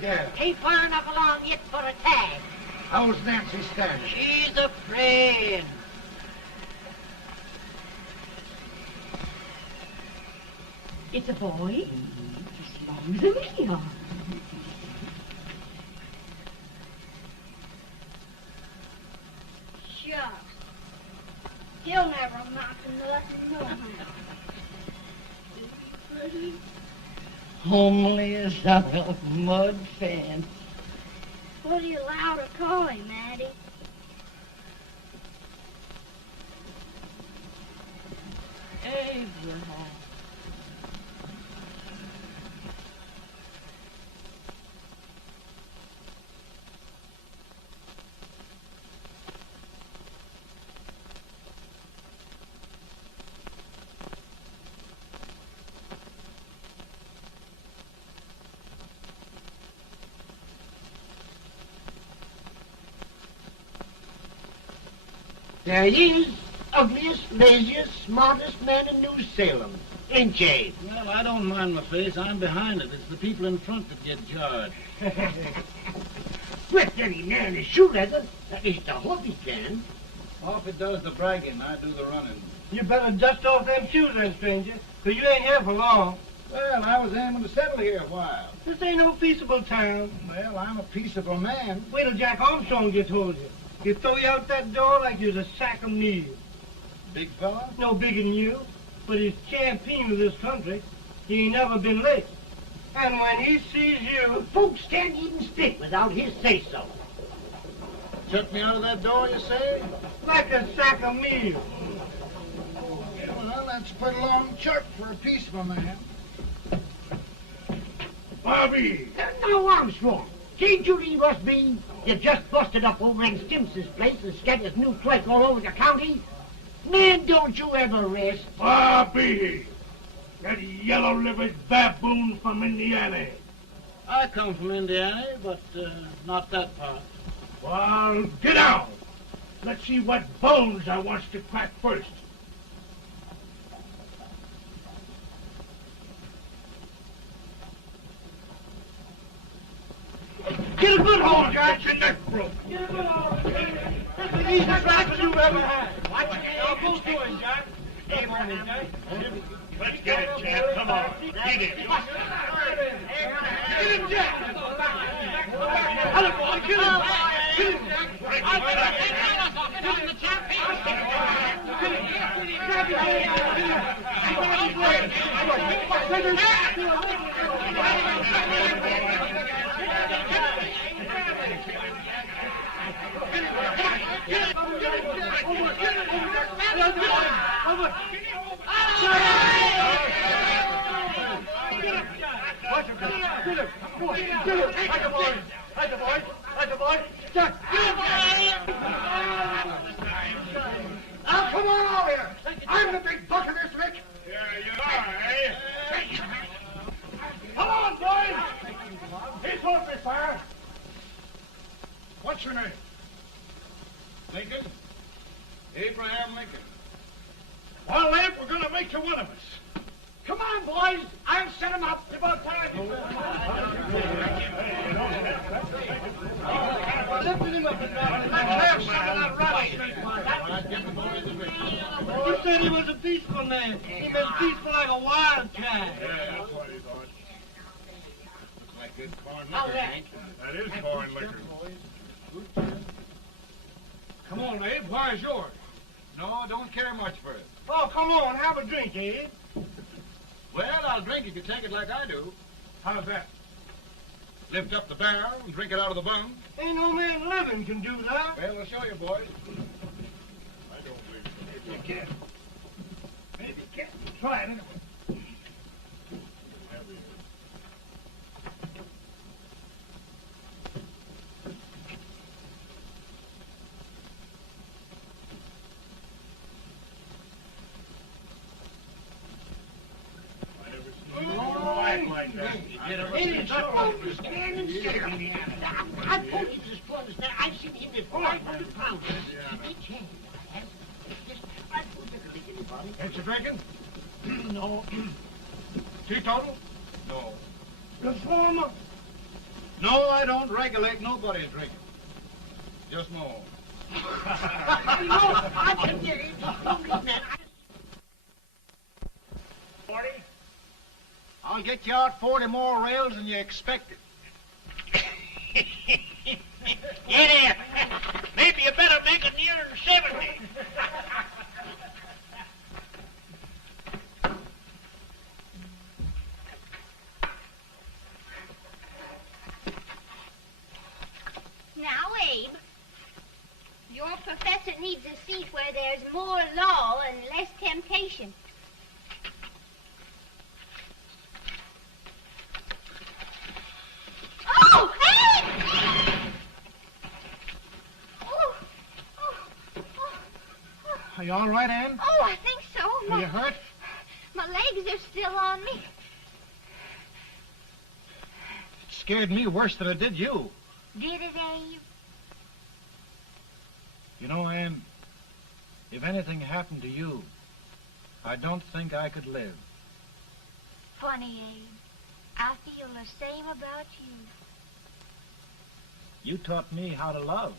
gal? Ain't far enough along yet for a tag. How's Nancy standing? She's afraid. It's a boy. As long as a me are. Shucks. He'll never amount to nothing, no how. Pretty. Homely as a mud fence. What do you allow to call him, Addie? Abraham. There he is, ugliest, laziest, smartest man in New Salem, ain't ye? Well, I don't mind my face. I'm behind it. It's the people in front that get jarred. With any man is shoe leather, that is the hope he can. Off it does the bragging, I do the running. You better dust off them shoes then, stranger, 'cause you ain't here for long. Well, I was aiming to settle here a while. This ain't no peaceable town. Well, I'm a peaceable man. Wait till Jack Armstrong gets hold of you. He'll throw you out that door like you're a sack of meal. Big fella? No bigger than you, but he's champion of this country. He ain't never been late. And when he sees you... Folks can't even speak without his say-so. Took me out of that door, you say? like a sack of meal. Well, that's pretty long chirp for a peaceable man. Bobby! Now, Armstrong, can't you leave us be? You just busted up over in Stimson's place and scattered new clerk all over the county. Man, don't you ever rest. Bobby! That yellow-livered baboon from Indiana. I come from Indiana, but not that part. Well, get out. Let's see what bones I wants to crack first. Get a good hold, Jack. Your neck broke. Get a good hold. That's the easiest rifle you've ever had. Watch it. Now, both doing, Jack. Abraham, Jack. Let's get it, Jack. Come on. Get it. Get him, Jack. Hello, boy. Get him. Get him, Jack. Now, come on over here. I'm the big buck of this lick. Yeah, you are, eh? Come on, boys. He's open fire. What's your name? Lincoln? Abraham Lincoln. Well, Lamp, we're going to make you one of us. Come on, boys. I'll set him up. It's about time. Lifted him up and down. Let's have some of that rattlesnake. He said he was a peaceful man. He was peaceful like a wildcat. Yeah, that's what he thought. Looks like good corn liquor, Hank. That is corn liquor. Come on, Abe. Where's yours? No, don't care much for it. Oh, come on. Have a drink, Abe. Well, I'll drink if you take it like I do. How's that? Lift up the barrel and drink it out of the bung. Ain't no man living can do that. Well, I'll show you, boys. I don't believe it. Maybe you can. Maybe you can. Try it anyway. Like that. He's a bogus man in Salem. I've told you this before. I've seen him at 500 pounds. He changed. I told you to lick anybody. Ain't you drinking? No. Teetotal? No. Reformer. No, I don't regulate nobody's drinking. Just my own. I can get it. Don't mean that. 40? I'll get you out 40 more rails than you expected. Get in. Maybe you better make it nearer 70. Now, Abe, your professor needs a seat where there's more law and less temptation. Oh, hey! Oh, oh, oh, oh. Are you all right, Ann? Oh, I think so. Are you hurt? My legs are still on me. It scared me worse than it did you. Did it, Abe? You know, Ann, if anything happened to you, I don't think I could live. Funny, Abe. I feel the same about you. You taught me how to love.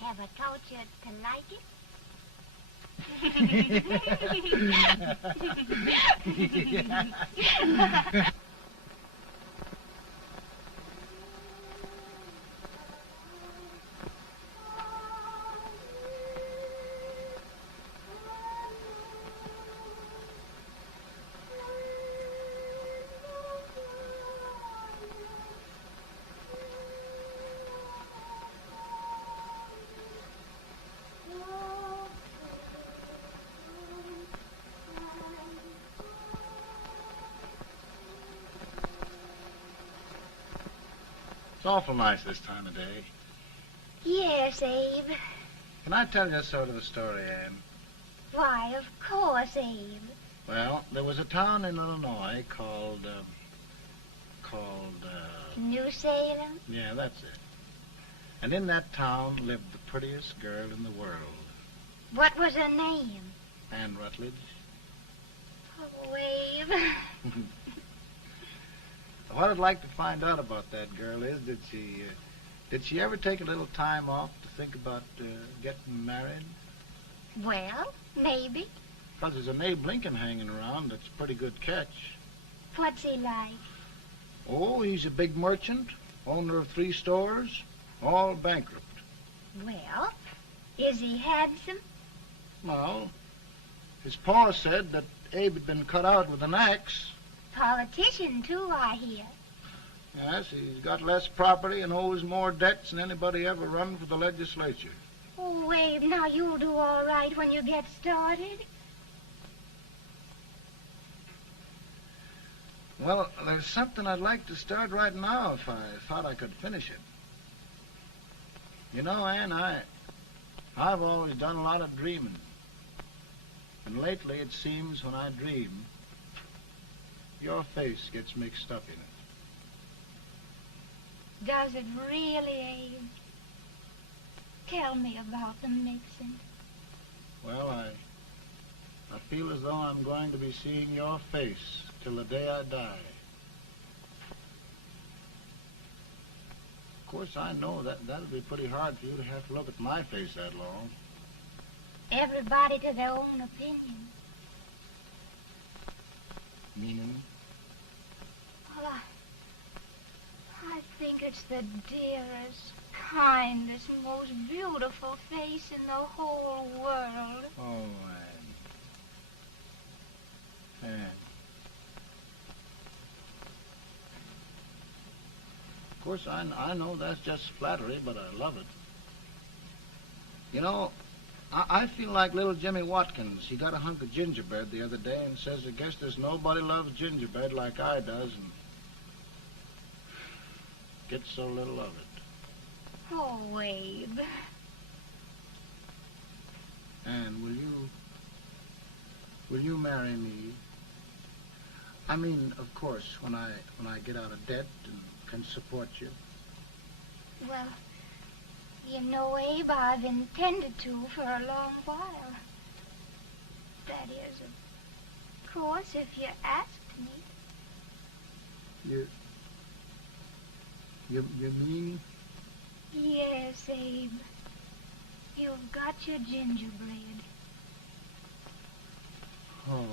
Have I taught you to like it? It's awful nice this time of day. Yes, Abe. Can I tell you sort of a story, Ann? Why, of course, Abe. Well, there was a town in Illinois called, New Salem? yeah, that's it. And in that town lived the prettiest girl in the world, What was her name? Ann Rutledge. Oh, Abe. What I'd like to find out about that girl is, did she ever take a little time off to think about getting married? Well, maybe. Because there's an Abe Lincoln hanging around that's a pretty good catch. What's he like? Oh, he's a big merchant, owner of 3 stores, all bankrupt. Well, is he handsome? Well, his pa said that Abe had been cut out with an axe. Politician, too, I hear. Yes, he's got less property and owes more debts than anybody ever run for the legislature. Oh, Abe, now you'll do all right when you get started. Well, there's something I'd like to start right now if I thought I could finish it. You know, Ann, I've always done a lot of dreaming. And lately it seems when I dream, your face gets mixed up in it. Does it really, Abe? Tell me about the mixing. Well, I feel as though I'm going to be seeing your face till the day I die. Of course, I know that'll be pretty hard for you to have to look at my face that long. Everybody to their own opinion. Meaning? Well, I think it's the dearest, kindest, most beautiful face in the whole world. Oh, Ann. Of course, I know that's just flattery, but I love it. You know, I feel like little Jimmy Watkins. He got a hunk of gingerbread the other day and says, I guess there's nobody loves gingerbread like I does, and gets so little of it. Oh, Abe. And will you marry me? I mean, of course, when I get out of debt and can support you. Well, you know, Abe, I've intended to for a long while. That is, of course, if you asked me. You mean? Yes, Abe. You've got your gingerbread. Oh,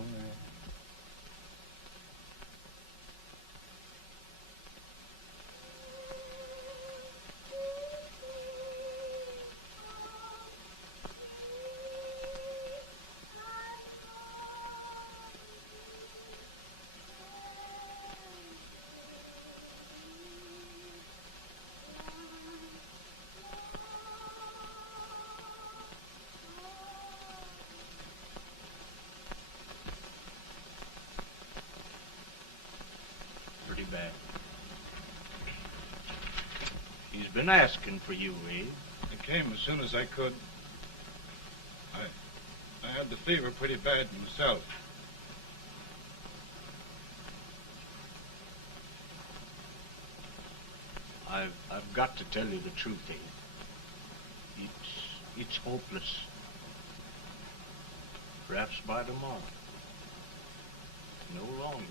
Pretty bad. He's been asking for you, Abe. I came as soon as I could. I had the fever pretty bad myself. I've got to tell you the truth, Abe. It's hopeless. Perhaps by tomorrow. No longer.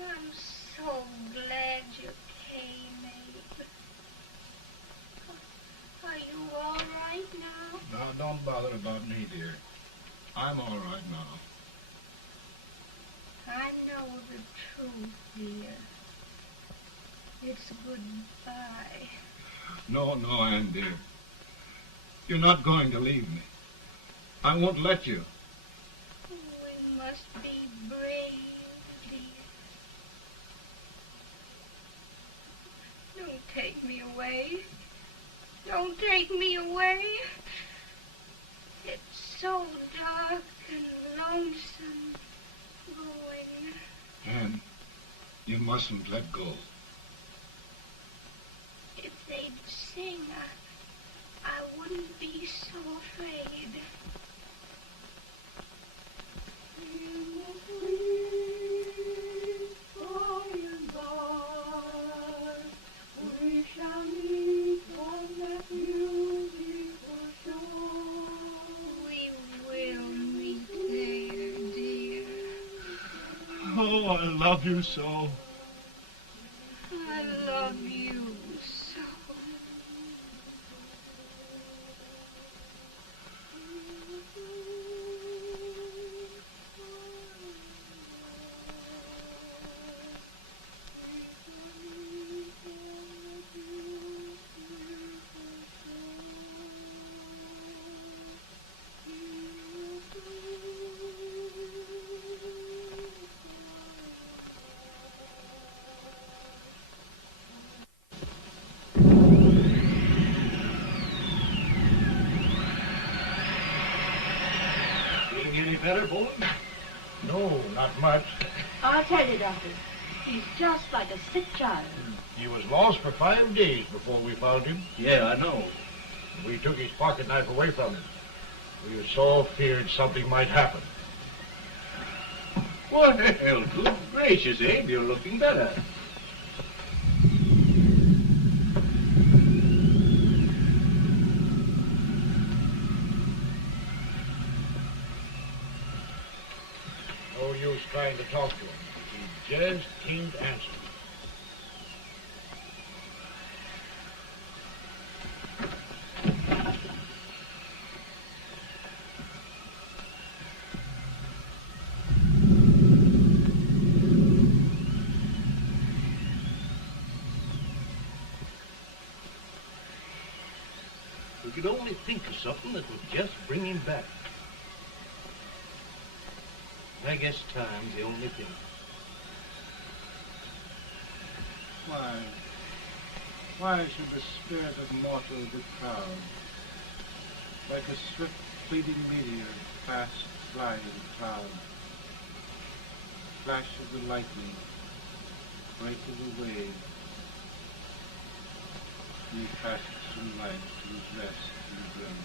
I'm so glad you came, Abe. Are you all right now? No, don't bother about me, dear. I'm all right now. I know the truth, dear. It's goodbye. No, Ann, dear. You're not going to leave me. I won't let you. We must be brave, dear. Don't take me away. Don't take me away. It's so dark and lonesome going. Ann, you mustn't let go. If they'd sing, I wouldn't be so afraid. We shall meet on that beautiful shore. We will meet there, dear. Oh, I love you so. I love you so. Feeling any better, boy? No, not much. I'll tell you, Doctor. He's just like a sick child. He was lost for 5 days before we found him. Yeah, I know. We took his pocket knife away from him. We were so feared something might happen. Well, good gracious, Abe, you're looking better. No use trying to talk to him. He just can't answer. We could only think of something that would just bring him back. I guess time's the only thing. Why should the spirit of mortal be proud? Like a swift fleeting meteor, fast flying cloud. Flash of the lightning, break of the wave. He passes from life to his rest in the grave.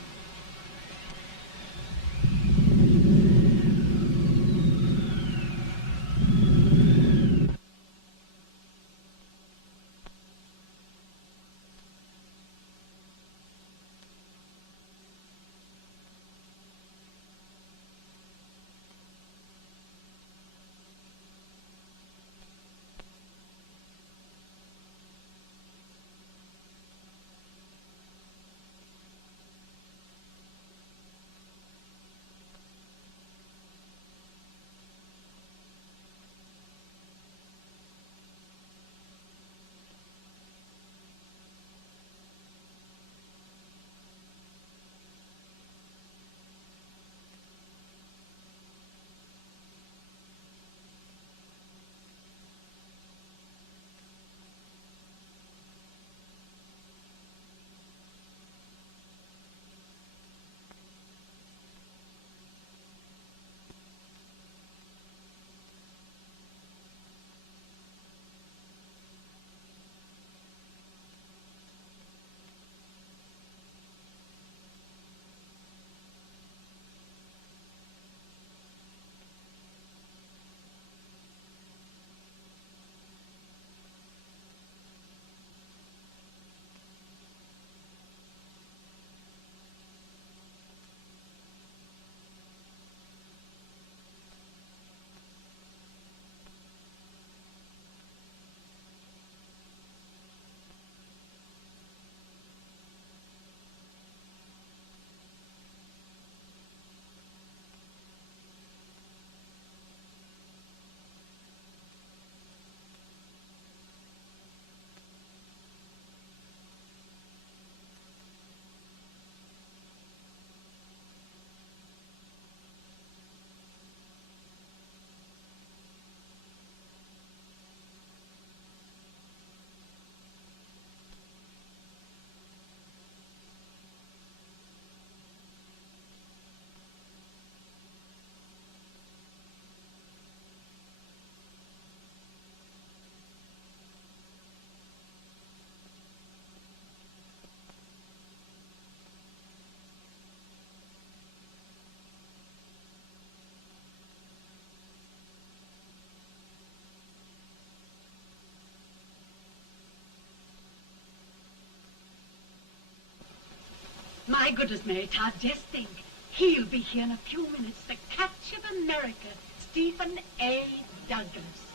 goodness, Mary Todd, just think. He'll be here in a few minutes. The catch of America, Stephen A. Douglas.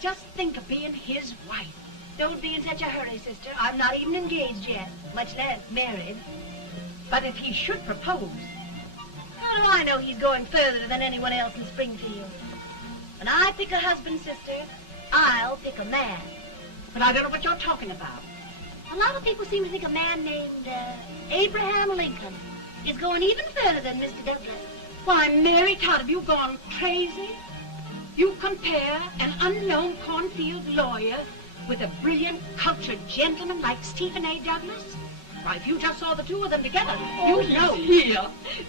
Just think of being his wife. Don't be in such a hurry, sister. I'm not even engaged yet, much less married. But if he should propose... How do I know he's going further than anyone else in Springfield? When I pick a husband, sister, I'll pick a man. But I don't know what you're talking about. A lot of people seem to think a man named Abraham Lincoln is going even further than Mr. Douglas. Why, Mary Todd, have you gone crazy? You compare an unknown cornfield lawyer with a brilliant, cultured gentleman like Stephen A. Douglas? Why, if you just saw the two of them together, you'd know. Here.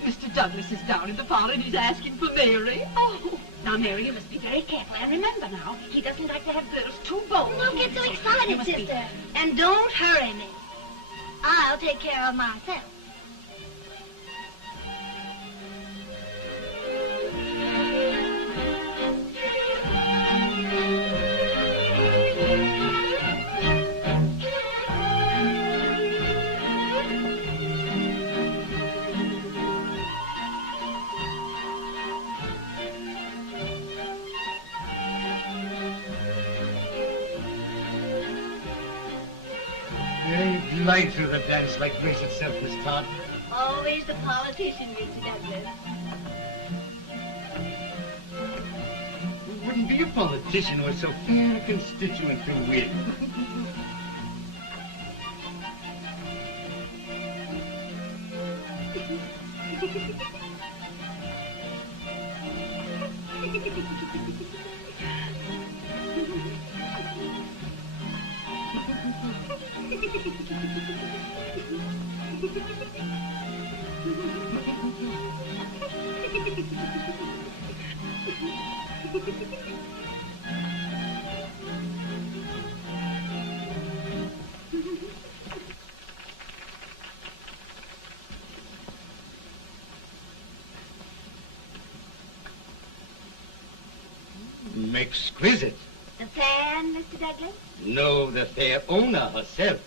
Mr. Douglas is down in the parlor and he's asking for Mary. Oh, now, Mary, you must be very careful. And remember now, he doesn't like to have girls too bold. Don't get so You excited, must be- sister. And don't hurry me. I'll take care of myself. You glide through the dance like grace itself, Miss Todd. Always the politician, Mr. Douglas. We wouldn't be a politician or so fair a constituent to win. Exquisite. The fan, Mr. Douglas? No, the fair owner herself.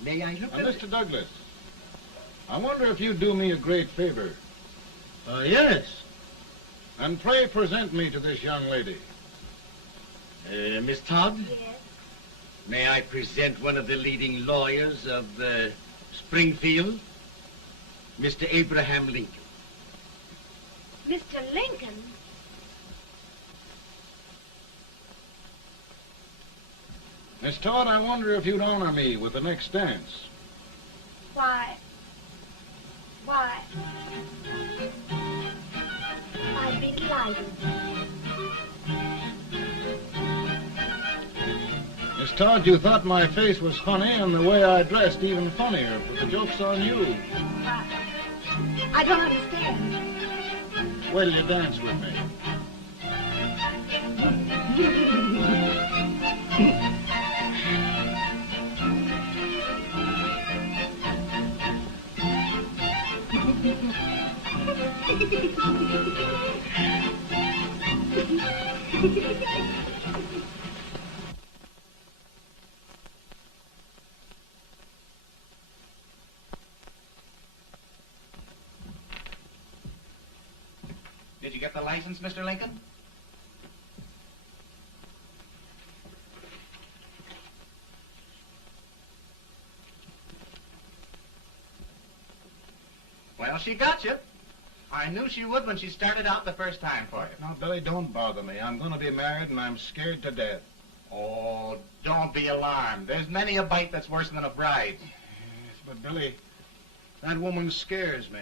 May I look at it? Mr. Douglas, I wonder if you'd do me a great favor. Yes. And pray present me to this young lady. Miss Todd, Yes. may I present one of the leading lawyers of Springfield, Mr. Abraham Lincoln. Mr. Lincoln? Miss Todd, I wonder if you'd honor me with the next dance. Why? I'd be delighted. Miss Todd, you thought my face was funny and the way I dressed even funnier, but the joke's on you. I don't understand. Will you dance with me? Did you get the license, Mr. Lincoln? Well, she got you. I knew she would when she started out the first time for you. Now, Billy, don't bother me. I'm going to be married and I'm scared to death. Oh, don't be alarmed. There's many a bite that's worse than a bride. Yes, but Billy, that woman scares me.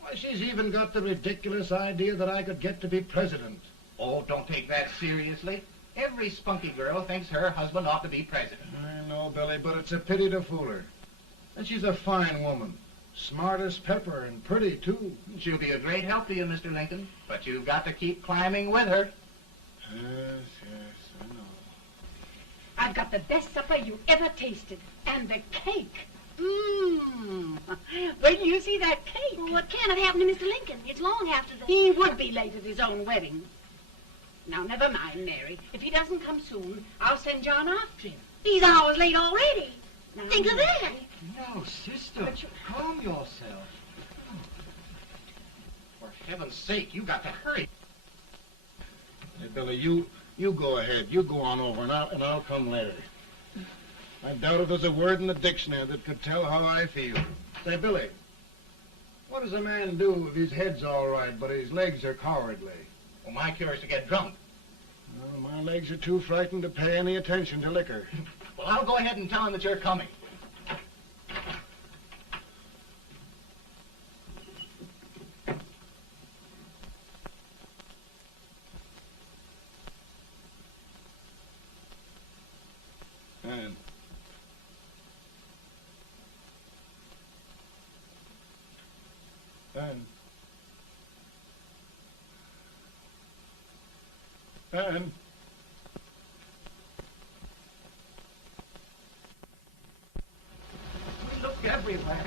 Why, she's even got the ridiculous idea that I could get to be president. Oh, don't take that seriously. Every spunky girl thinks her husband ought to be president. I know, Billy, but it's a pity to fool her. And she's a fine woman. Smart as pepper and pretty, too. She'll be a great help to you, Mr. Lincoln, but you've got to keep climbing with her. Yes, I know. I've got the best supper you ever tasted. And the cake. Mmm. Wait till you see that cake. Well, what can have happened to Mr. Lincoln? It's long after the... He would be late at his own wedding. Now, never mind, Mary. If he doesn't come soon, I'll send John after him. He's hours late already. Now, Think of that. No, sister. Calm yourself. For heaven's sake, you got to hurry. Hey, Billy, you go ahead. You go on over, and I'll come later. I doubt if there's a word in the dictionary that could tell how I feel. Say, Billy, what does a man do if his head's all right, but his legs are cowardly? Well, my cure is to get drunk. Well, my legs are too frightened to pay any attention to liquor. Well, I'll go ahead and tell him that you're coming. And We looked everywhere,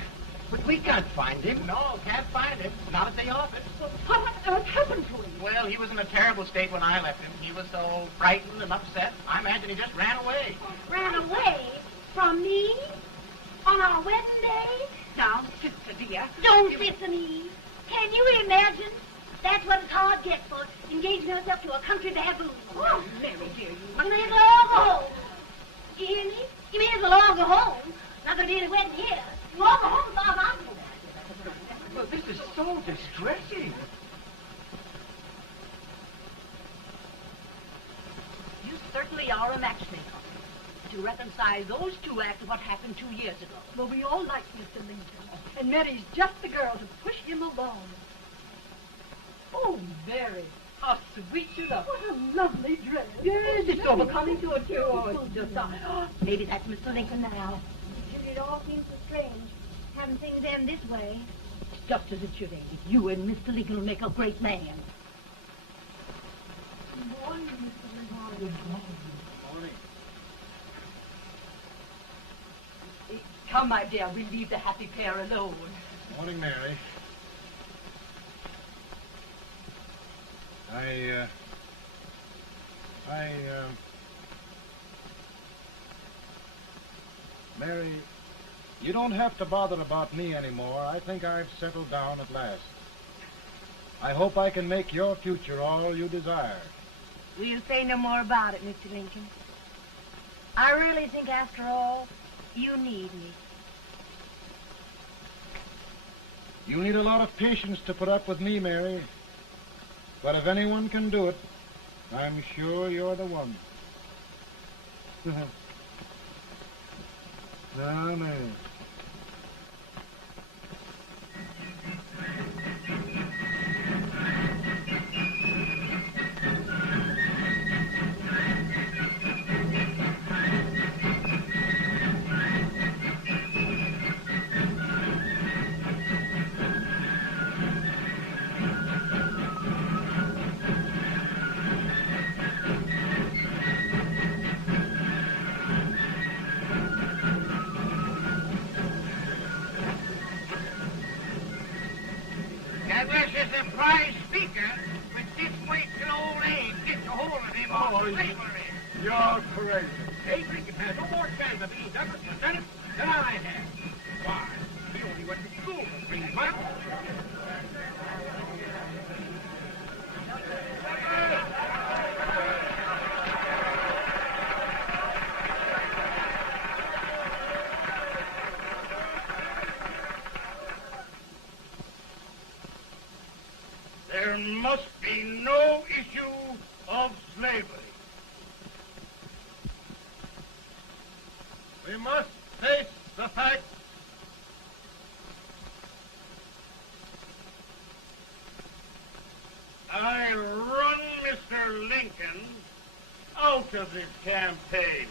but we can't find him. No, can't find him. Not at the office. Well, what on earth happened to him? Well, he was in a terrible state when I left him. He was so frightened and upset. I imagine he just ran away. Ran away from me on our wedding day? Now, sister dear. Don't listen, Eve. Can you imagine? That's what it's hard gets for engaging herself to a country baboon. Oh, Mary, dear, you You may as well all go home. You hear me? You may as well all go home. Not gonna be any wedding here. You all go home as far as I'm concerned. Well, this is so distressing. You certainly are a matchmaker. To reconcile those two after what happened 2 years ago. Well, we all like Mr. Lincoln. And Mary's just the girl to push him along. Oh, Mary, how sweet you look. What a lovely dress. Yes, it's so becoming to a too. Oh, it's just Maybe that's Mr. Lincoln now. It all seems so strange, having things end this way. just as it should end. You and Mr. Lincoln will make a great man. Good morning, Mr. Lincoln. Good Morning. Come, my dear, we'll leave the happy pair alone. Morning, Mary. Mary, you don't have to bother about me anymore. I think I've settled down at last. I hope I can make your future all you desire. We'll say no more about it, Mr. Lincoln. I really think, after all, you need me. You need a lot of patience to put up with me, Mary. But if anyone can do it, I'm sure you're the one. Now, Mary. That was a surprise speaker, but this wait till old age gets a hold of him on slavery. You're crazy. Abe Lincoln has no more chance of being Douglas in the Senate than I have. Why? He only went to school for 3 months. There must be no issue of slavery. We must face the fact. I run Mr. Lincoln out of this campaign.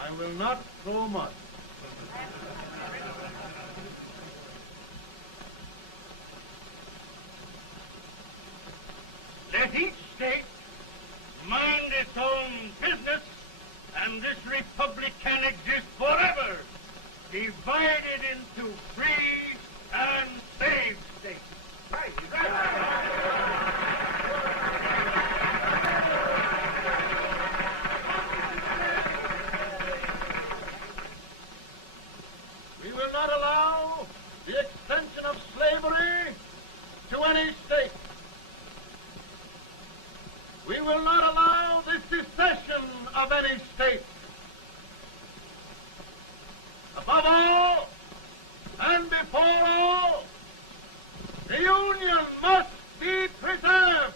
I will not so much. Let each state mind its own business, and this republic can exist forever, divided into free and slave states. United States. Above all, and before all, the Union must be preserved.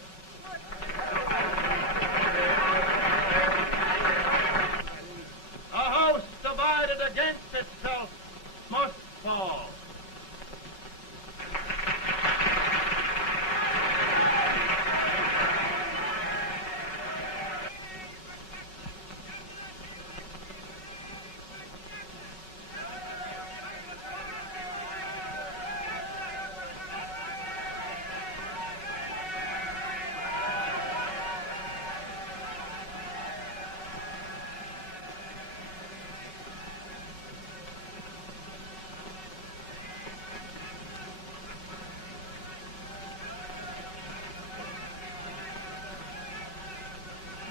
A house divided against itself must fall.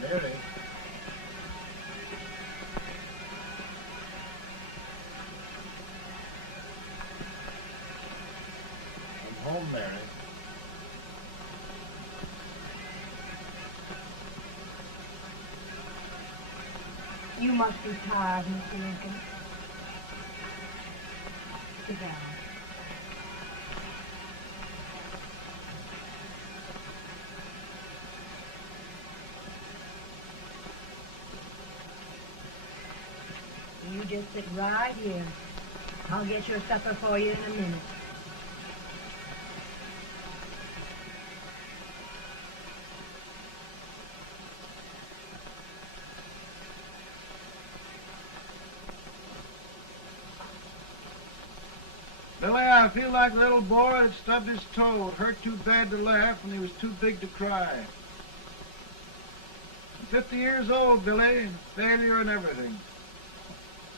Mary. I'm home, Mary. You must be tired, Mr. Lincoln. Sit down. You just sit right here. I'll get your supper for you in a minute. Billy, I feel like a little boy that stubbed his toe. It hurt too bad to laugh, and he was too big to cry. I'm 50 years old, Billy, failure and everything.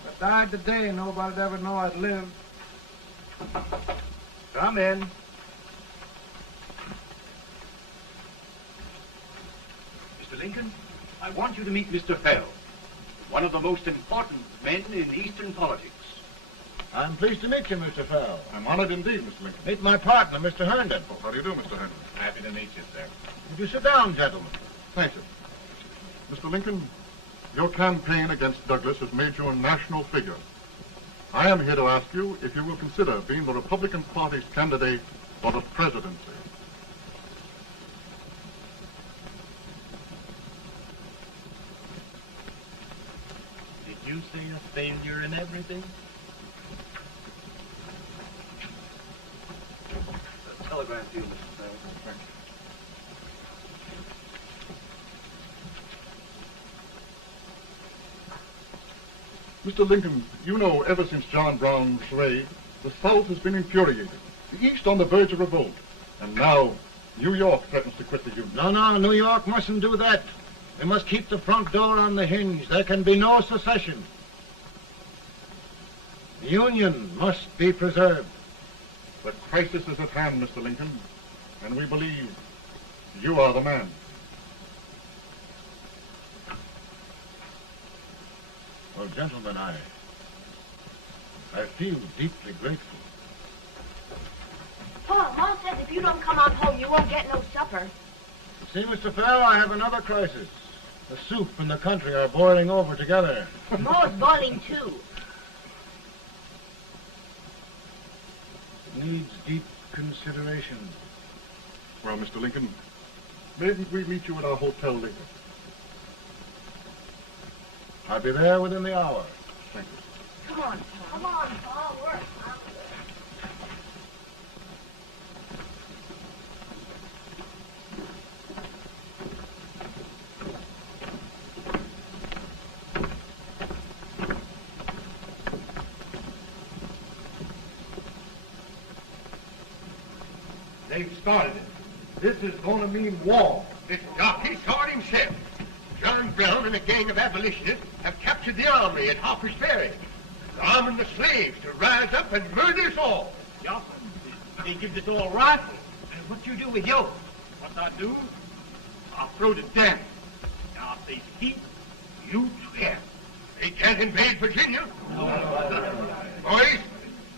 If I died today, nobody'd ever know I'd lived. Come in. Mr. Lincoln, I want you to meet Mr. Fell, one of the most important men in Eastern politics. I'm pleased to meet you, Mr. Fell. I'm honored indeed, Mr. Lincoln. Meet my partner, Mr. Herndon. Oh, how do you do, Mr. Henry? Happy to meet you, sir. Would you sit down, gentlemen? Thank you. Mr. Lincoln, your campaign against Douglas has made you a national figure. I am here to ask you if you will consider being the Republican Party's candidate for the presidency. Did you say a failure in everything? A telegram to you, Mr. Fell. Thank you. Mr. Lincoln, you know ever since John Brown's raid, the South has been infuriated, the East on the verge of revolt, and now New York threatens to quit the Union. No, New York mustn't do that. They must keep the front door on the hinge. There can be no secession. The Union must be preserved. The crisis is at hand, Mr. Lincoln, and we believe you are the man. Well, gentlemen, I feel deeply grateful. Pa, Ma says if you don't come on home, you won't get no supper. You see, Mr. Fell, I have another crisis. The soup and the country are boiling over together. Ma's boiling too. It needs deep consideration. Well, Mr. Lincoln, maybe we meet you at our hotel later. I'll be there within the hour. Thank you. Come on, Pa. Come on, Pa. Work. They've started it. This is going to mean war. This jockey saw it himself. John Brown and a gang of abolitionists have captured the armory at Harper's Ferry. They're arming the slaves to rise up and murder us all. Johnson, they give this all rifles. And what you do with yours? What I do? I'll throw to death. Now, if they speak, you swear. They can't invade Virginia. Boys,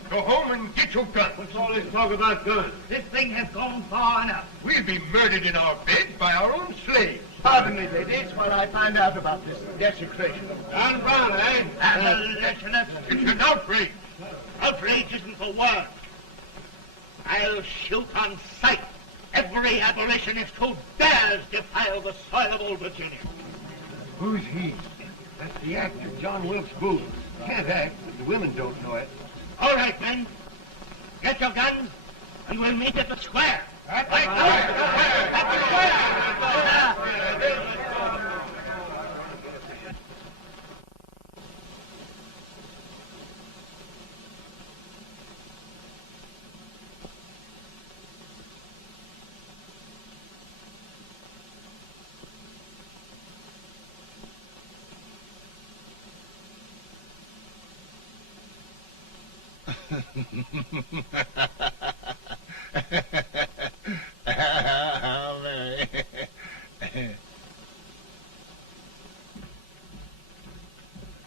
go home and get your guns. What's all this talk about guns? This thing has gone far enough. We'll be murdered in our beds by our own slaves. Pardon me, ladies, while I find out about this desecration. John Brown, eh? Abolitionist. It's an outrage. Outrage isn't the word. I'll shoot on sight every abolitionist who dares defile the soil of Old Virginia. Who's he? That's the actor, John Wilkes Booth. Can't act, but the women don't know it. All right, men. Get your guns, and we'll meet at the square. At the square. Mary.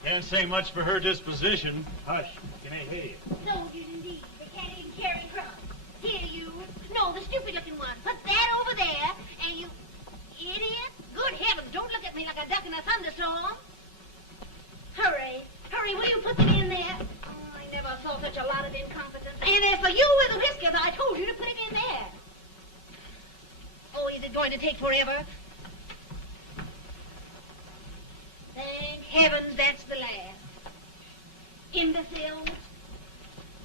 Can't say much for her disposition. Hush, can I hear you? Soldiers indeed. They can't even carry crumbs. Here, you. No, the stupid-looking one. Put that over there, and you... Idiot. Good heavens, don't look at me like a duck in a thunderstorm. Hurry. Hurry, will you put them in there? Oh, I never saw such a lot of incompetence. And as for you with the whiskers, I told you to put it in there. Oh, is it going to take forever? Thank heavens that's the last. Imbeciles.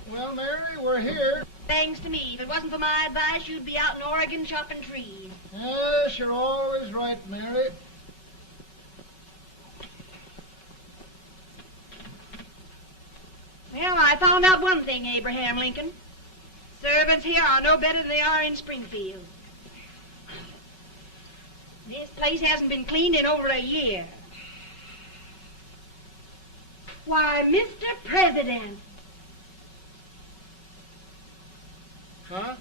Well, Mary, we're here. Thanks to me. If it wasn't for my advice, you'd be out in Oregon chopping trees. Yes, you're always right, Mary. Well, I found out one thing, Abraham Lincoln. Servants here are no better than they are in Springfield. This place hasn't been cleaned in over a year. Why, Mr. President. Huh?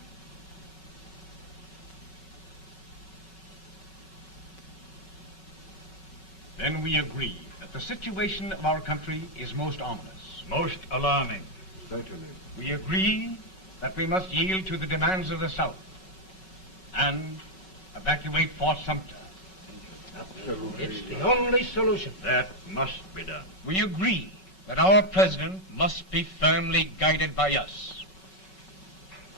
Then we agree that the situation of our country is most ominous. Most alarming. Certainly. We agree that we must yield to the demands of the South and evacuate Fort Sumter. It's the only solution. That must be done. We agree that our president must be firmly guided by us.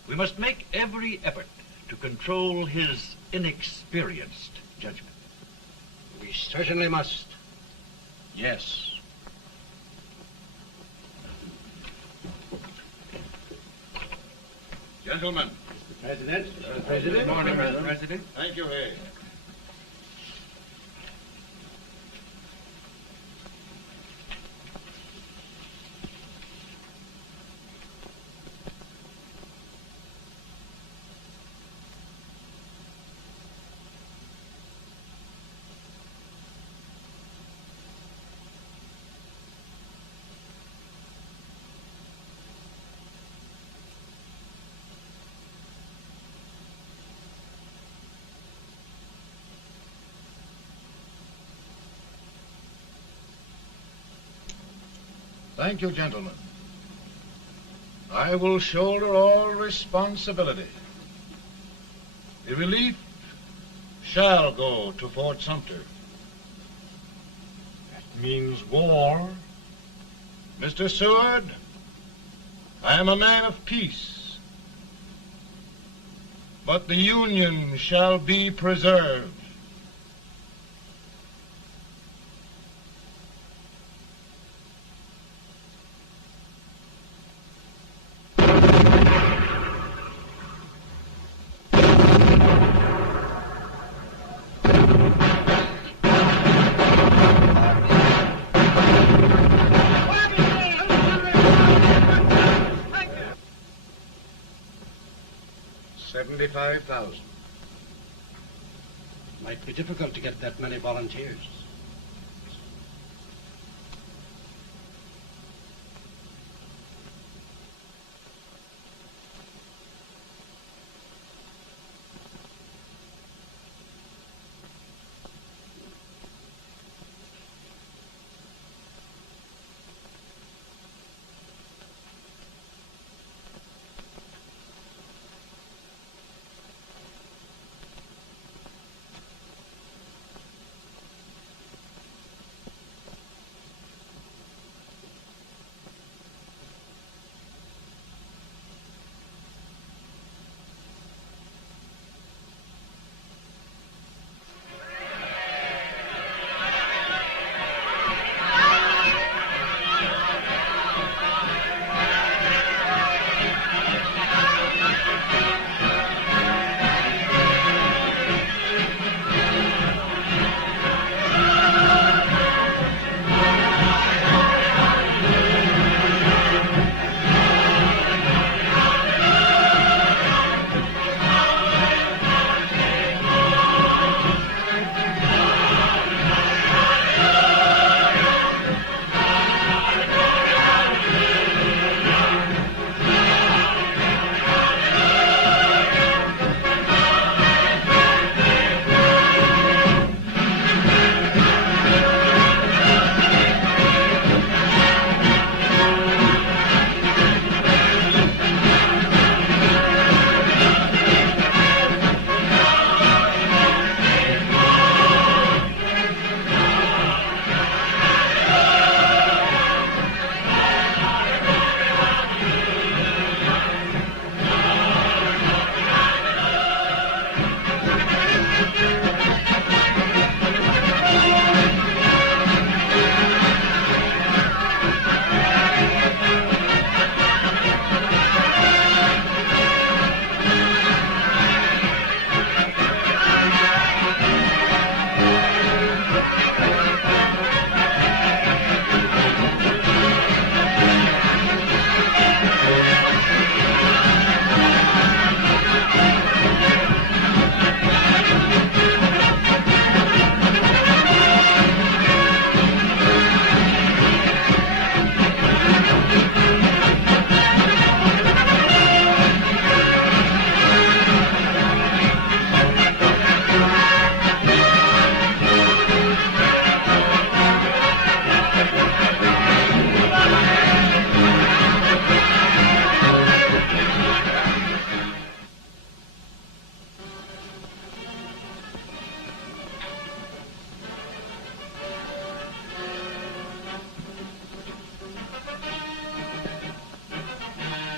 We must make every effort to control his inexperienced judgment. We certainly must. Yes. Gentlemen. President. Good morning, Mr. President. Thank you, Hay. Thank you, gentlemen. I will shoulder all responsibility. The relief shall go to Fort Sumter. That means war. Mr. Seward, I am a man of peace, but the Union shall be preserved. $75,000. Might be difficult to get that many volunteers.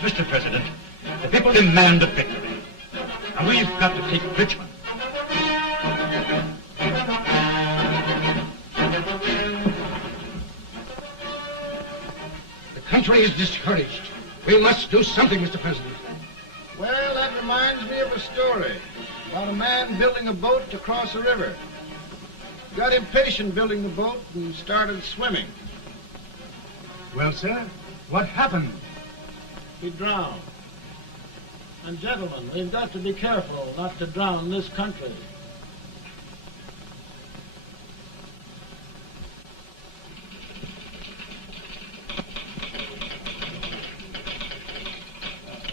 Mr. President, the people demand a victory. And we've got to take Richmond. The country is discouraged. We must do something, Mr. President. Well, that reminds me of a story about a man building a boat to cross a river. Got impatient building the boat and started swimming. Well, sir, what happened? He drowned. And gentlemen, we've got to be careful not to drown this country.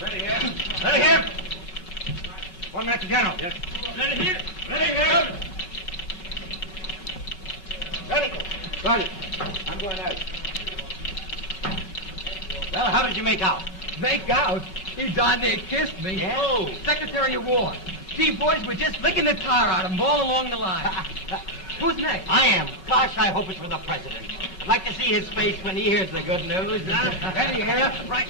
Ready here. Ready here. One minute to General. Yes. Ready here. Ready here. Ready. Sorry, I'm going out. Well, how did you make out? Make out? He darn near kissed me. Yeah? Oh, Secretary of War. These boys were just licking the tar out of him all along the line. Who's next? I am. Gosh, I hope it's for the president. I'd like to see his face when he hears the good news. Ready here. Right.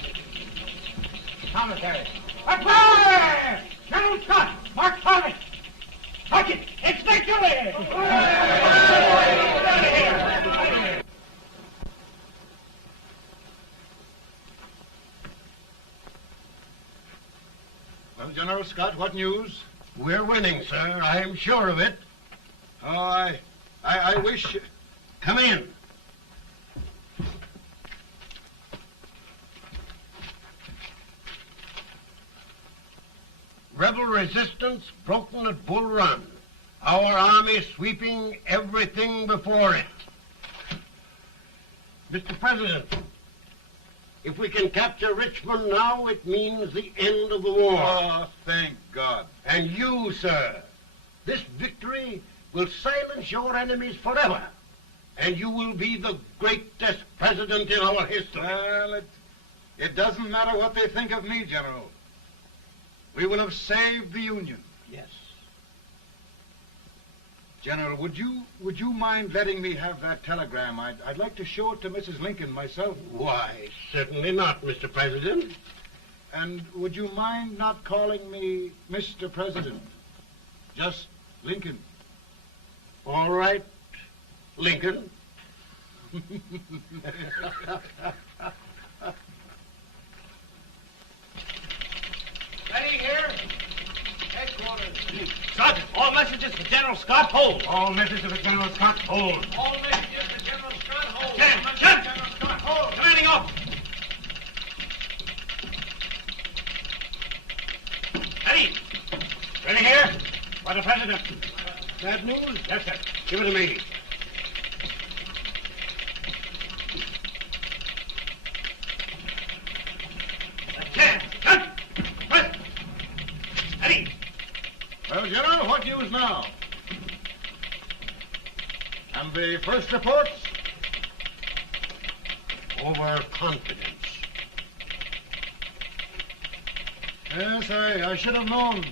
Commissary. Fire! General Scott! Mark Thomas! Sergeant, it's victory! Well, General Scott, what news? We're winning, sir. I am sure of it. Oh, I wish... Come in. Rebel resistance broken at Bull Run. Our army sweeping everything before it. Mr. President, if we can capture Richmond now, it means the end of the war. Oh, thank God. And you, sir, this victory will silence your enemies forever. And you will be the greatest president in our history. Well, it doesn't matter what they think of me, General. We will have saved the Union. Yes. General, would you mind letting me have that telegram? I'd like to show it to Mrs. Lincoln myself. Why, certainly not, Mr. President. And would you mind not calling me Mr. President? Just Lincoln. All right, Lincoln. Ready here. Headquarters. Sergeant, all messages for General Scott, hold. All messages for General Scott, hold. All messages for General Scott, hold. General Scott, hold. Commanding officer. Ready. Ready here? For the President. Bad news? Yes, sir. Give it to me. Well, General, what news now? And the first reports? Overconfidence. Yes, I should have known.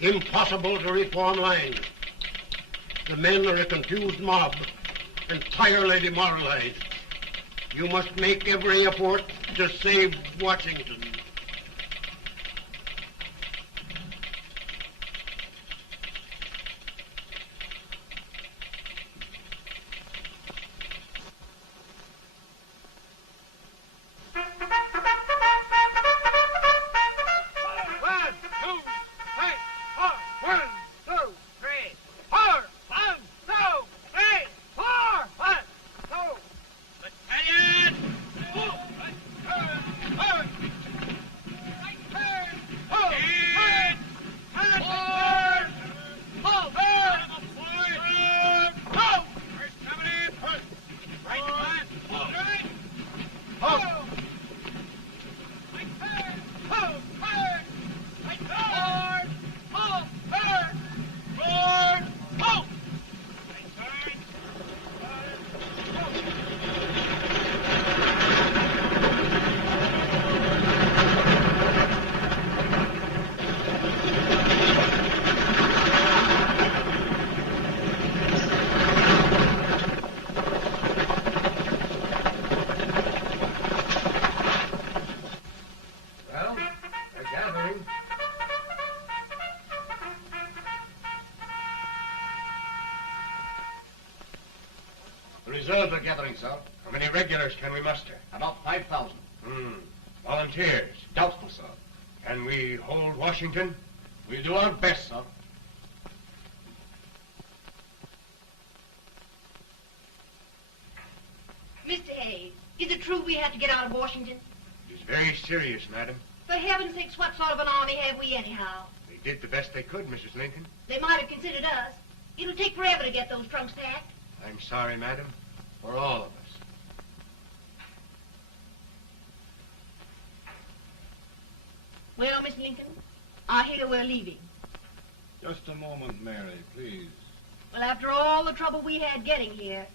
Impossible to reform lines. The men are a confused mob, entirely demoralized. You must make every effort to save Washington. reserves are gathering, sir. How many regulars can we muster? About 5,000. Volunteers? Doubtful, sir. Can we hold Washington? We'll do our best, sir. Mr. Hayes, is it true we have to get out of Washington? It is very serious, madam. For heaven's sakes, what sort of an army have we anyhow? They did the best they could, Mrs. Lincoln. They might have considered us. It'll take forever to get those trunks packed. I'm sorry, madam, for all of us. Well, Miss Lincoln, I hear we're leaving. Just a moment, Mary, please. Well, after all the trouble we had getting here,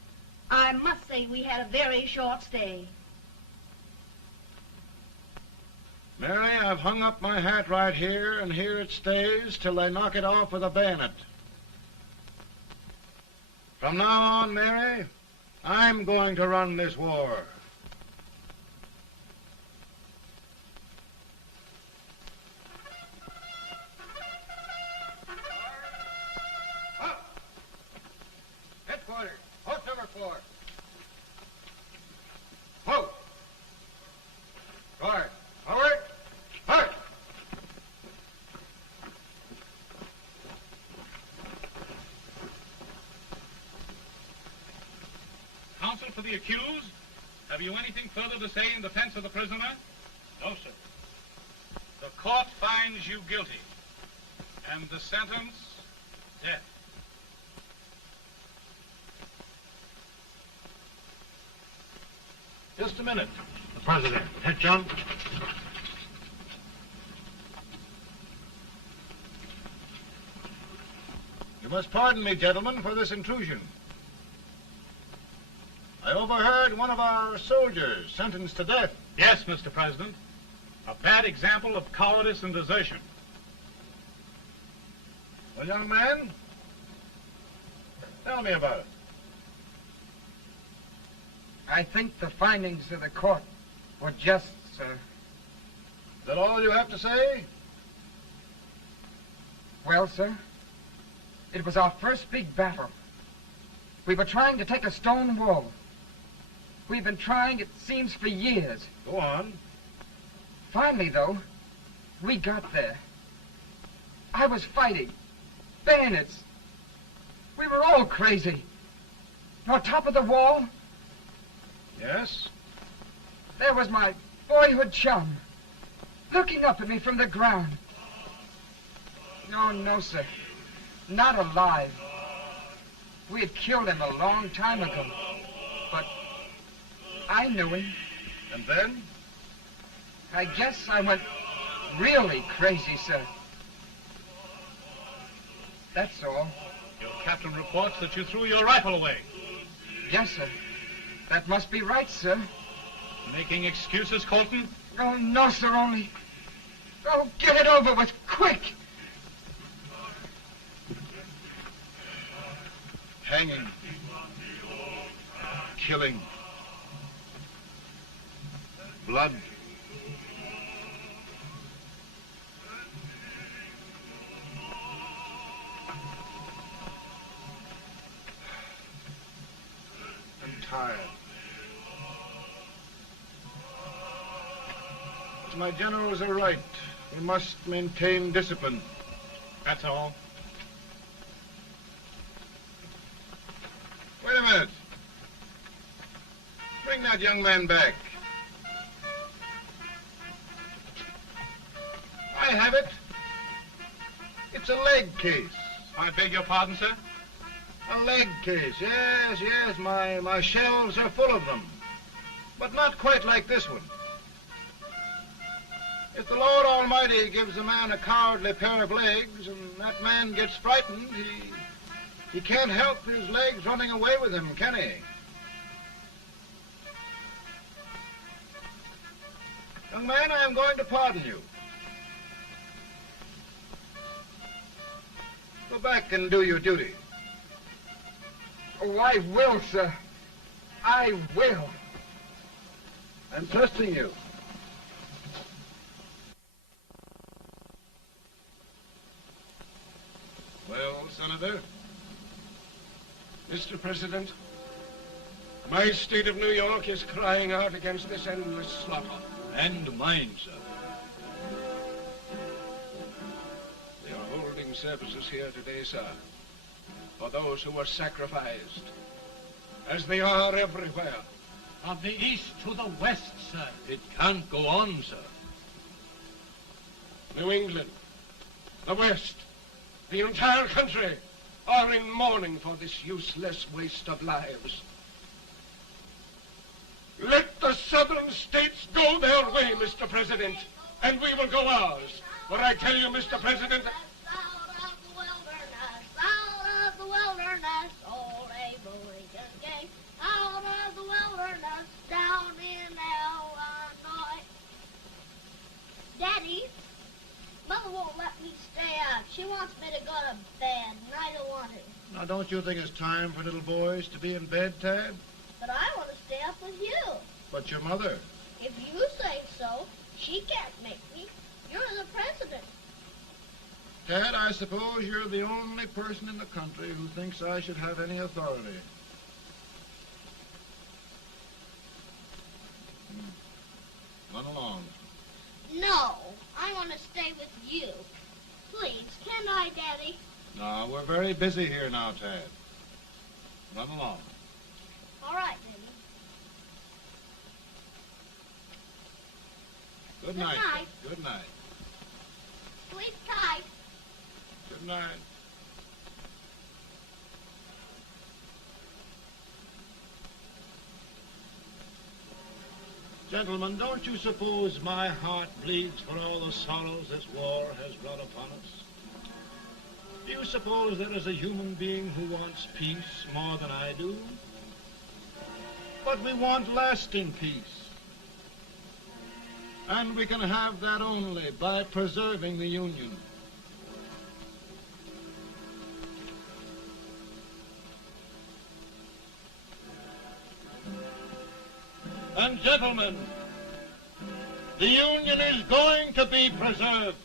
I must say we had a very short stay. Mary, I've hung up my hat right here, and here it stays till they knock it off with a bayonet. From now on, Mary, I'm going to run this war. Headquarters, post number 4. Halt! Guard, forward, march! Counsel for the accused, have you anything further to say in defense of the prisoner? No, sir. The court finds you guilty, and the sentence, death. Just a minute. The President. Head, John. You must pardon me, gentlemen, for this intrusion. I overheard one of our soldiers sentenced to death. Yes, Mr. President. A bad example of cowardice and desertion. Well, young man, tell me about it. I think the findings of the court were just, sir. Is that all you have to say? Well, sir, it was our first big battle. We were trying to take a stone wall. We've been trying, it seems, for years. Go on. Finally, though, we got there. I was fighting. Bayonets. We were all crazy. On top of the wall, Yes? there was my boyhood chum, looking up at me from the ground. No, sir. Not alive. We had killed him a long time ago. But I knew him. And then? I guess I went really crazy, sir. That's all. Your captain reports that you threw your rifle away. Yes, sir. That must be right, sir. Making excuses, Colton? Oh, no, sir, only... Oh, get it over with, quick! Hanging. Killing. Blood. I'm tired. But my generals are right. We must maintain discipline. That's all. Wait a minute. Bring that young man back. I have it. It's a leg case. I beg your pardon, sir? A leg case, yes. My shelves are full of them. But not quite like this one. If the Lord Almighty gives a man a cowardly pair of legs and that man gets frightened, he can't help his legs running away with him, can he? Young man, I am going to pardon you. Go back and do your duty. Oh, I will, sir. I will. I'm trusting you. Well, Senator? Mr. President, My state of New York is crying out against this endless slaughter. And mine, sir. They are holding services here today, sir, for those who were sacrificed, as they are everywhere. From the east to the west, sir. It can't go on, sir. New England, the West, the entire country are in mourning for this useless waste of lives. Let the southern states go their way, Mr. President, and we will go ours. For I tell you, Mr. President, Out of the wilderness, old Abe Lincoln came. Out of the wilderness, down in Illinois. Daddy, Mother won't let me stay out. She wants me to go to bed, and I don't want to. Now, don't you think it's time for little boys to be in bed, Tad? But I want to stay up with you. But your mother. If you say so, she can't make me. You're the president. Tad, I suppose you're the only person in the country who thinks I should have any authority. Run along. No, I want to stay with you. Please, can I, Daddy? No, we're very busy here now, Tad. Run along. All right, Daddy. Good Good night. night. Good night. Sleep tight. Good night. Gentlemen, don't you suppose my heart bleeds for all the sorrows this war has brought upon us? Do you suppose there is a human being who wants peace more than I do? But we want lasting peace. And we can have that only by preserving the Union. And gentlemen, the Union is going to be preserved.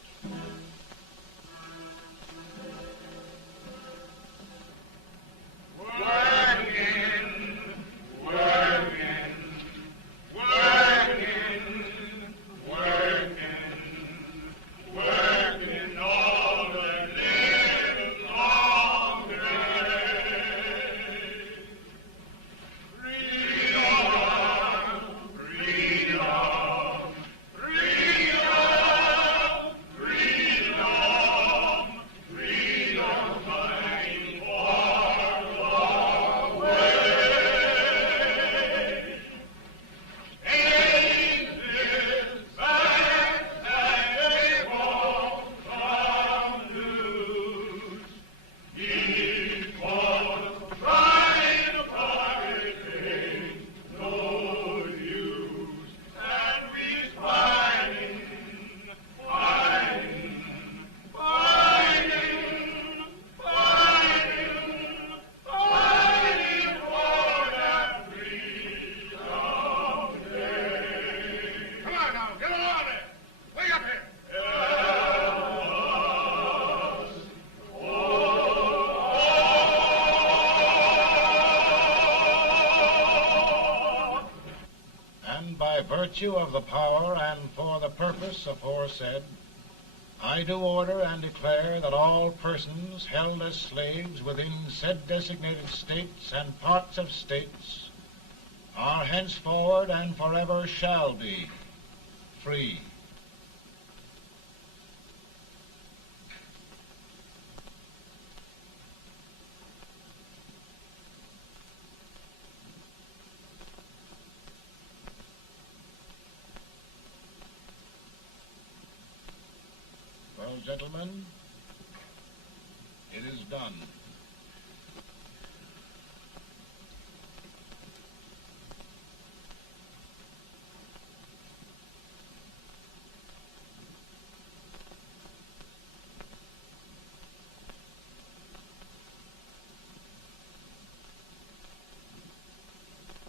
Of the power and for the purpose aforesaid, I do order and declare that all persons held as slaves within said designated states and parts of states are henceforward and forever shall be free. Well, gentlemen, it is done.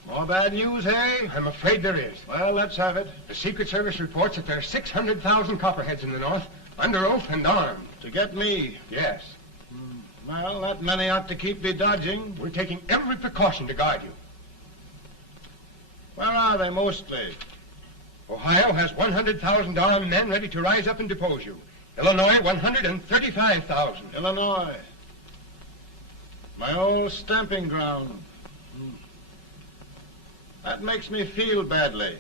more bad news, eh? I'm afraid there is. Well, let's have it. The Secret Service reports that there are 600,000 Copperheads in the North, under oath and armed. To get me? Yes. Well, that many ought to keep me dodging. We're taking every precaution to guard you. Where are they mostly? Ohio has 100,000 armed men ready to rise up and depose you. Illinois, 135,000. Illinois. My old stamping ground. That makes me feel badly.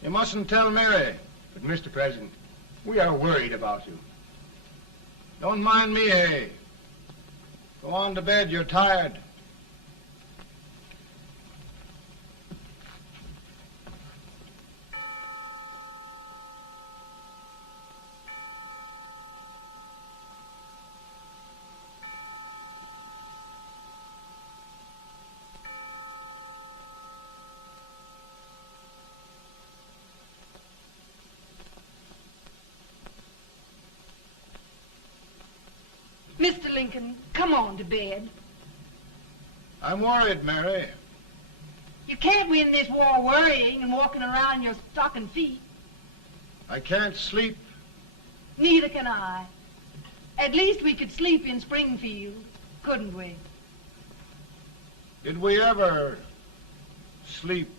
You mustn't tell Mary. But, Mr. President, we are worried about you. Don't mind me, eh? Go on to bed. You're tired. Mr. Lincoln, come on to bed. I'm worried, Mary. You can't win this war worrying and walking around in your stocking feet. I can't sleep. Neither can I. At least we could sleep in Springfield, couldn't we? Did we ever sleep?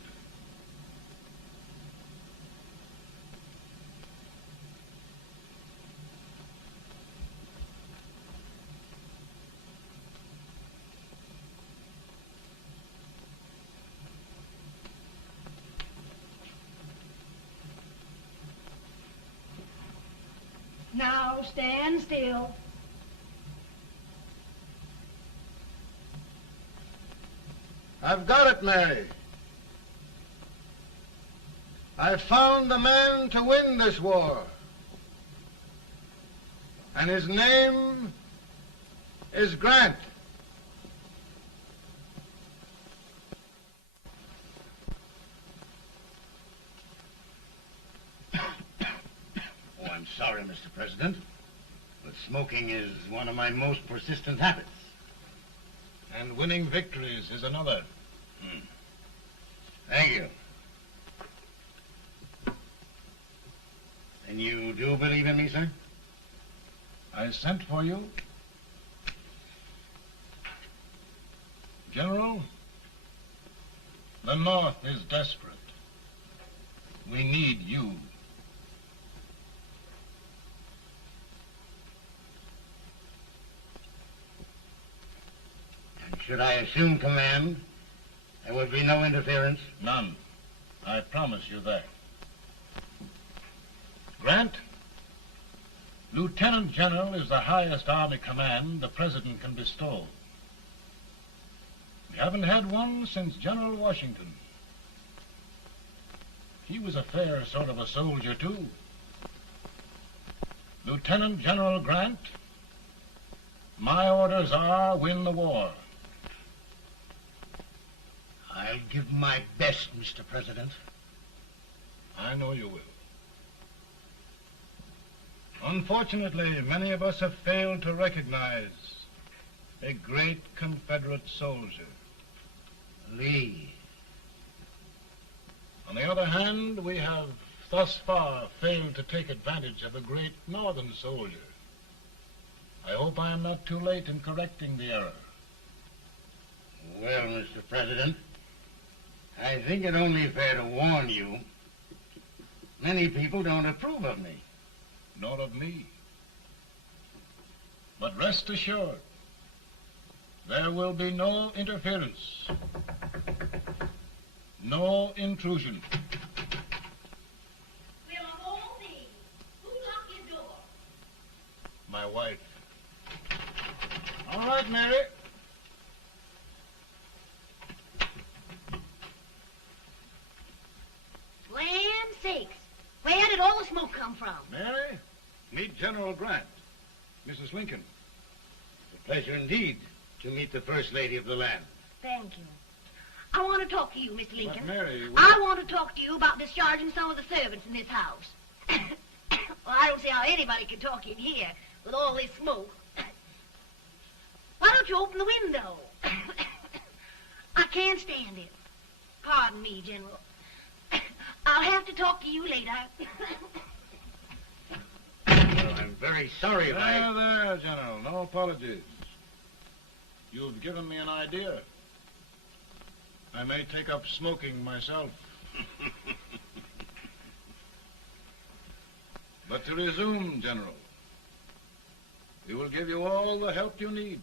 Now stand still. I've got it, Mary. I've found the man to win this war. And his name is Grant. Oh, I'm sorry, Mr. President, but smoking is one of my most persistent habits. And winning victories is another. Thank you. And you do believe in me, sir? I sent for you. General, the North is desperate. We need you. And should I assume command, there would be no interference? None. I promise you that. Grant, Lieutenant General is the highest Army command the President can bestow. We haven't had one since General Washington. He was a fair sort of a soldier, too. Lieutenant General Grant, my orders are win the war. I'll give my best, Mr. President. I know you will. Unfortunately, many of us have failed to recognize a great Confederate soldier. Lee. On the other hand, we have thus far failed to take advantage of a great Northern soldier. I hope I am not too late in correcting the error. Well, Mr. President, I think it only fair to warn you. Many people don't approve of me. Nor of me. But rest assured, there will be no interference, no intrusion. Well, of all things, who locked your door? My wife. All right, Mary. Land sakes. Where did all the smoke come from? Mary, meet General Grant, Mrs. Lincoln. It's a pleasure indeed to meet the First Lady of the land. Thank you. I want to talk to you, Mr. Lincoln. But Mary, I want to talk to you about discharging some of the servants in this house. Well, I don't see how anybody can talk in here with all this smoke. Why don't you open the window? I can't stand it. Pardon me, General. I'll have to talk to you later. Well, I'm very sorry if There, General. No apologies. You've given me an idea. I may take up smoking myself. But to resume, General, we will give you all the help you need.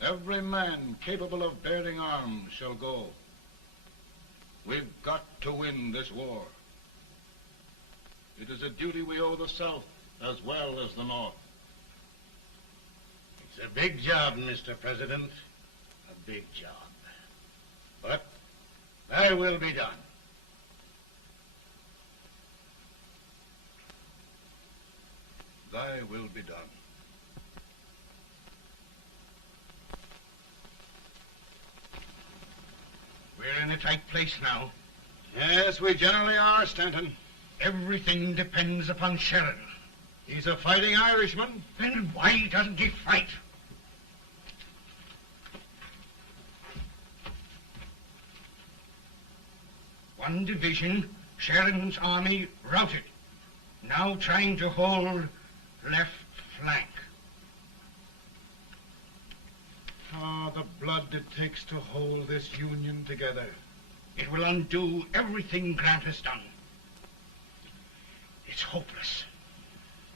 Every man capable of bearing arms shall go. We've got to win this war. It is a duty we owe the South as well as the North. It's a big job, Mr. President. A big job. But thy will be done. Thy will be done. We're in a tight place now. Yes, we generally are, Stanton. Everything depends upon Sheridan. He's a fighting Irishman. Then why doesn't he fight? One division, Sheridan's army, routed. Now trying to hold left flank. Ah, the blood it takes to hold this Union together. It will undo everything Grant has done. It's hopeless.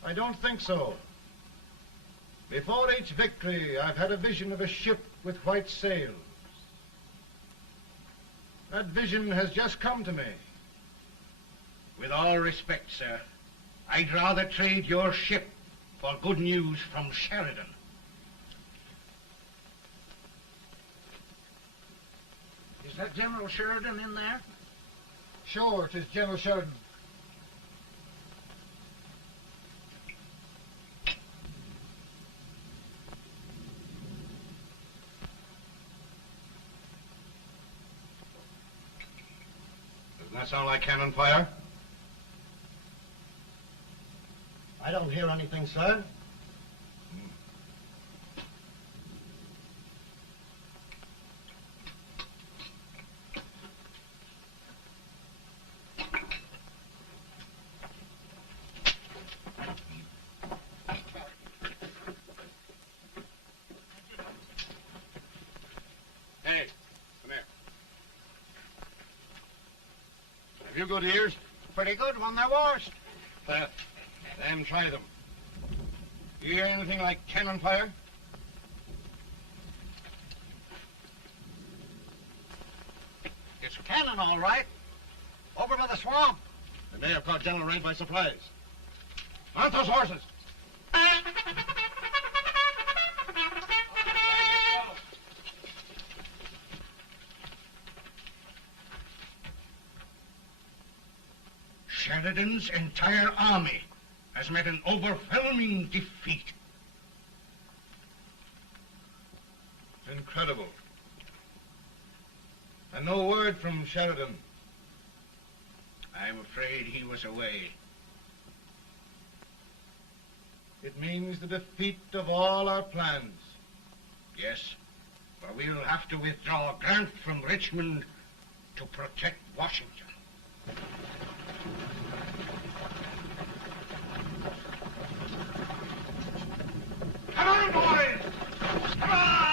I don't think so. Before each victory, I've had a vision of a ship with white sails. That vision has just come to me. With all respect, sir, I'd rather trade your ship for good news from Sheridan. Is that General Sheridan in there? Sure, it is General Sheridan. Doesn't that sound like cannon fire? I don't hear anything, sir. Hey, come here. Have you good ears? Pretty good when they're washed. Then try them. You hear anything like cannon fire? It's cannon, all right. Over by the swamp. They may have caught General Rank by surprise. Mount those horses. Sheridan's entire army has met an overwhelming defeat. It's incredible. And no word from Sheridan. I'm afraid he was away. It means the defeat of all our plans. Yes, for we'll have to withdraw Grant from Richmond to protect Washington. Come on, boys! Come on!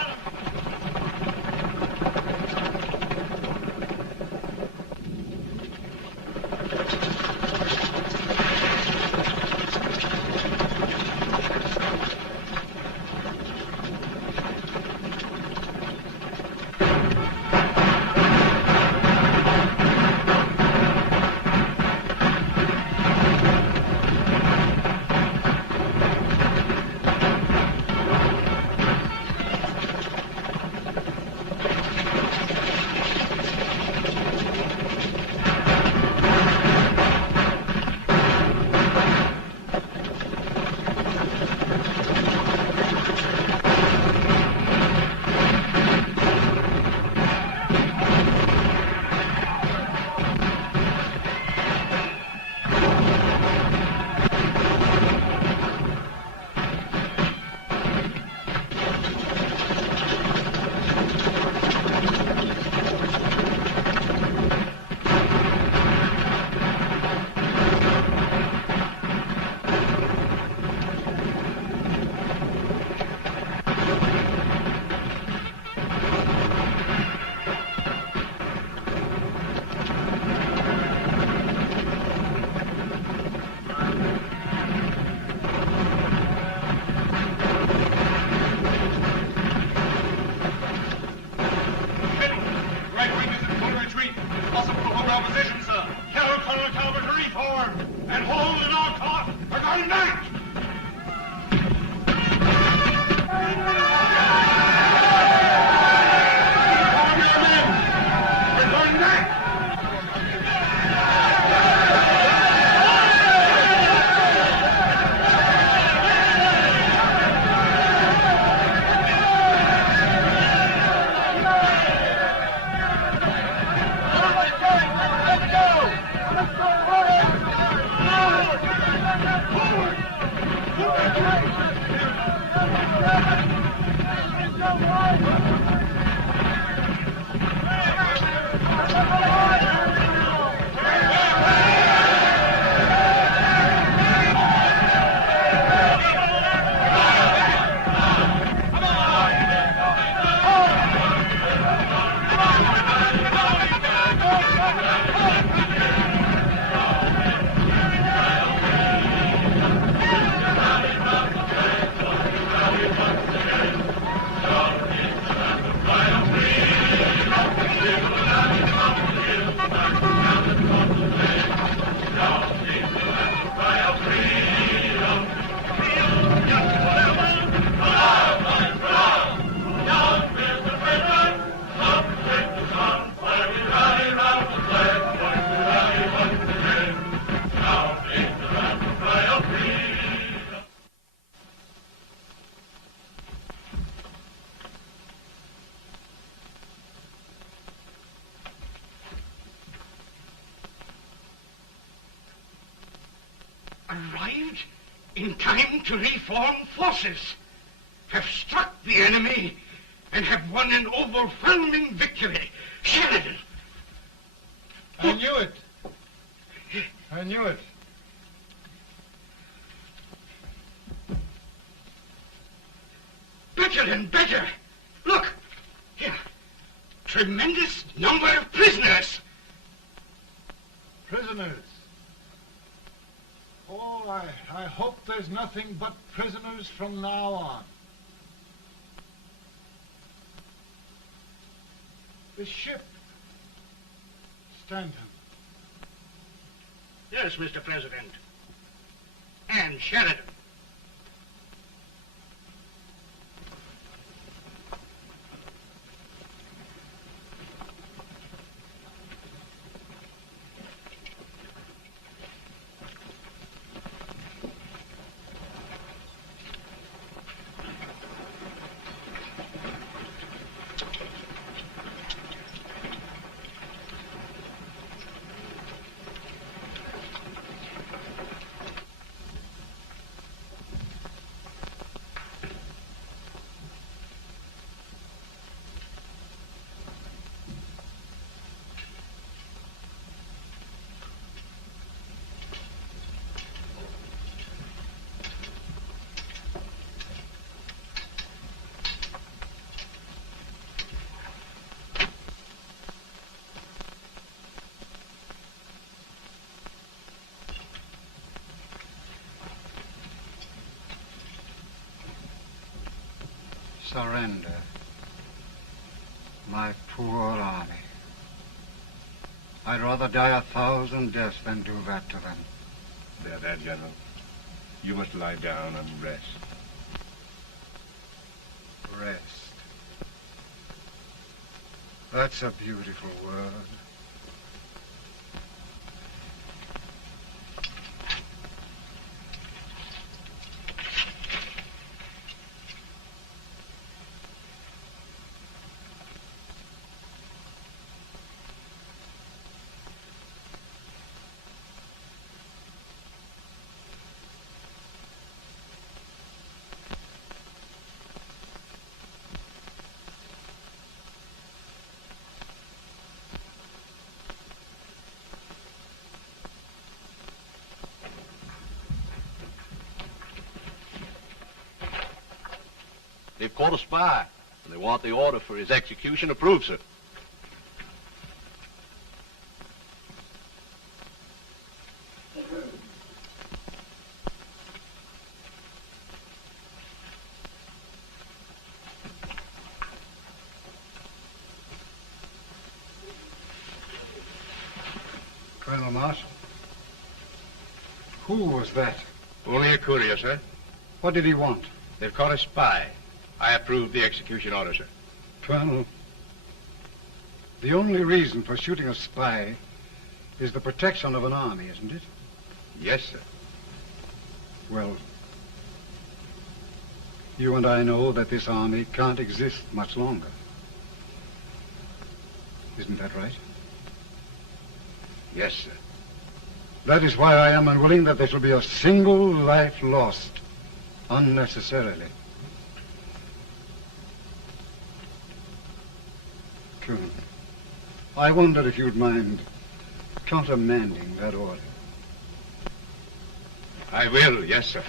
arrived in time to reform forces, have struck the enemy, and have won an overwhelming victory. Sheridan! I knew it. I knew it. Better and better. Look, here. Tremendous number of prisoners. Prisoners. Oh, I hope there's nothing but prisoners from now on. The ship. Stanton. Yes, Mr. President. And Sheridan. Surrender. My poor army. I'd rather die 1,000 deaths than do that to them. There, General. You must lie down and rest. Rest. That's a beautiful word. They've caught a spy, and they want the order for his execution approved, sir. Colonel Marshall. Who was that? Only a courier, sir. What did he want? They've caught a spy. I approve the execution order, sir. Colonel, the only reason for shooting a spy is the protection of an army, isn't it? Yes, sir. Well, you and I know that this army can't exist much longer. Isn't that right? Yes, sir. That is why I am unwilling that there shall be a single life lost unnecessarily. Colonel, I wonder if you'd mind countermanding that order. I will, yes, sir.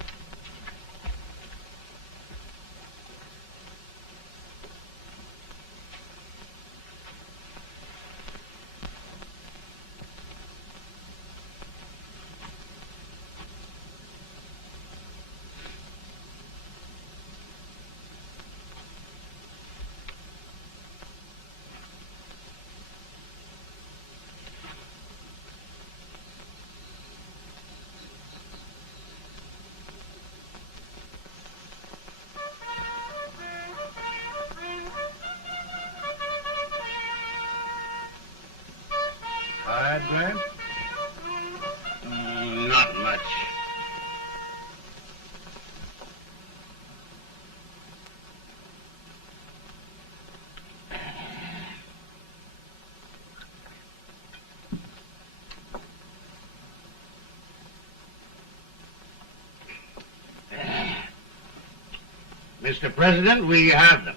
Mr. President, we have them.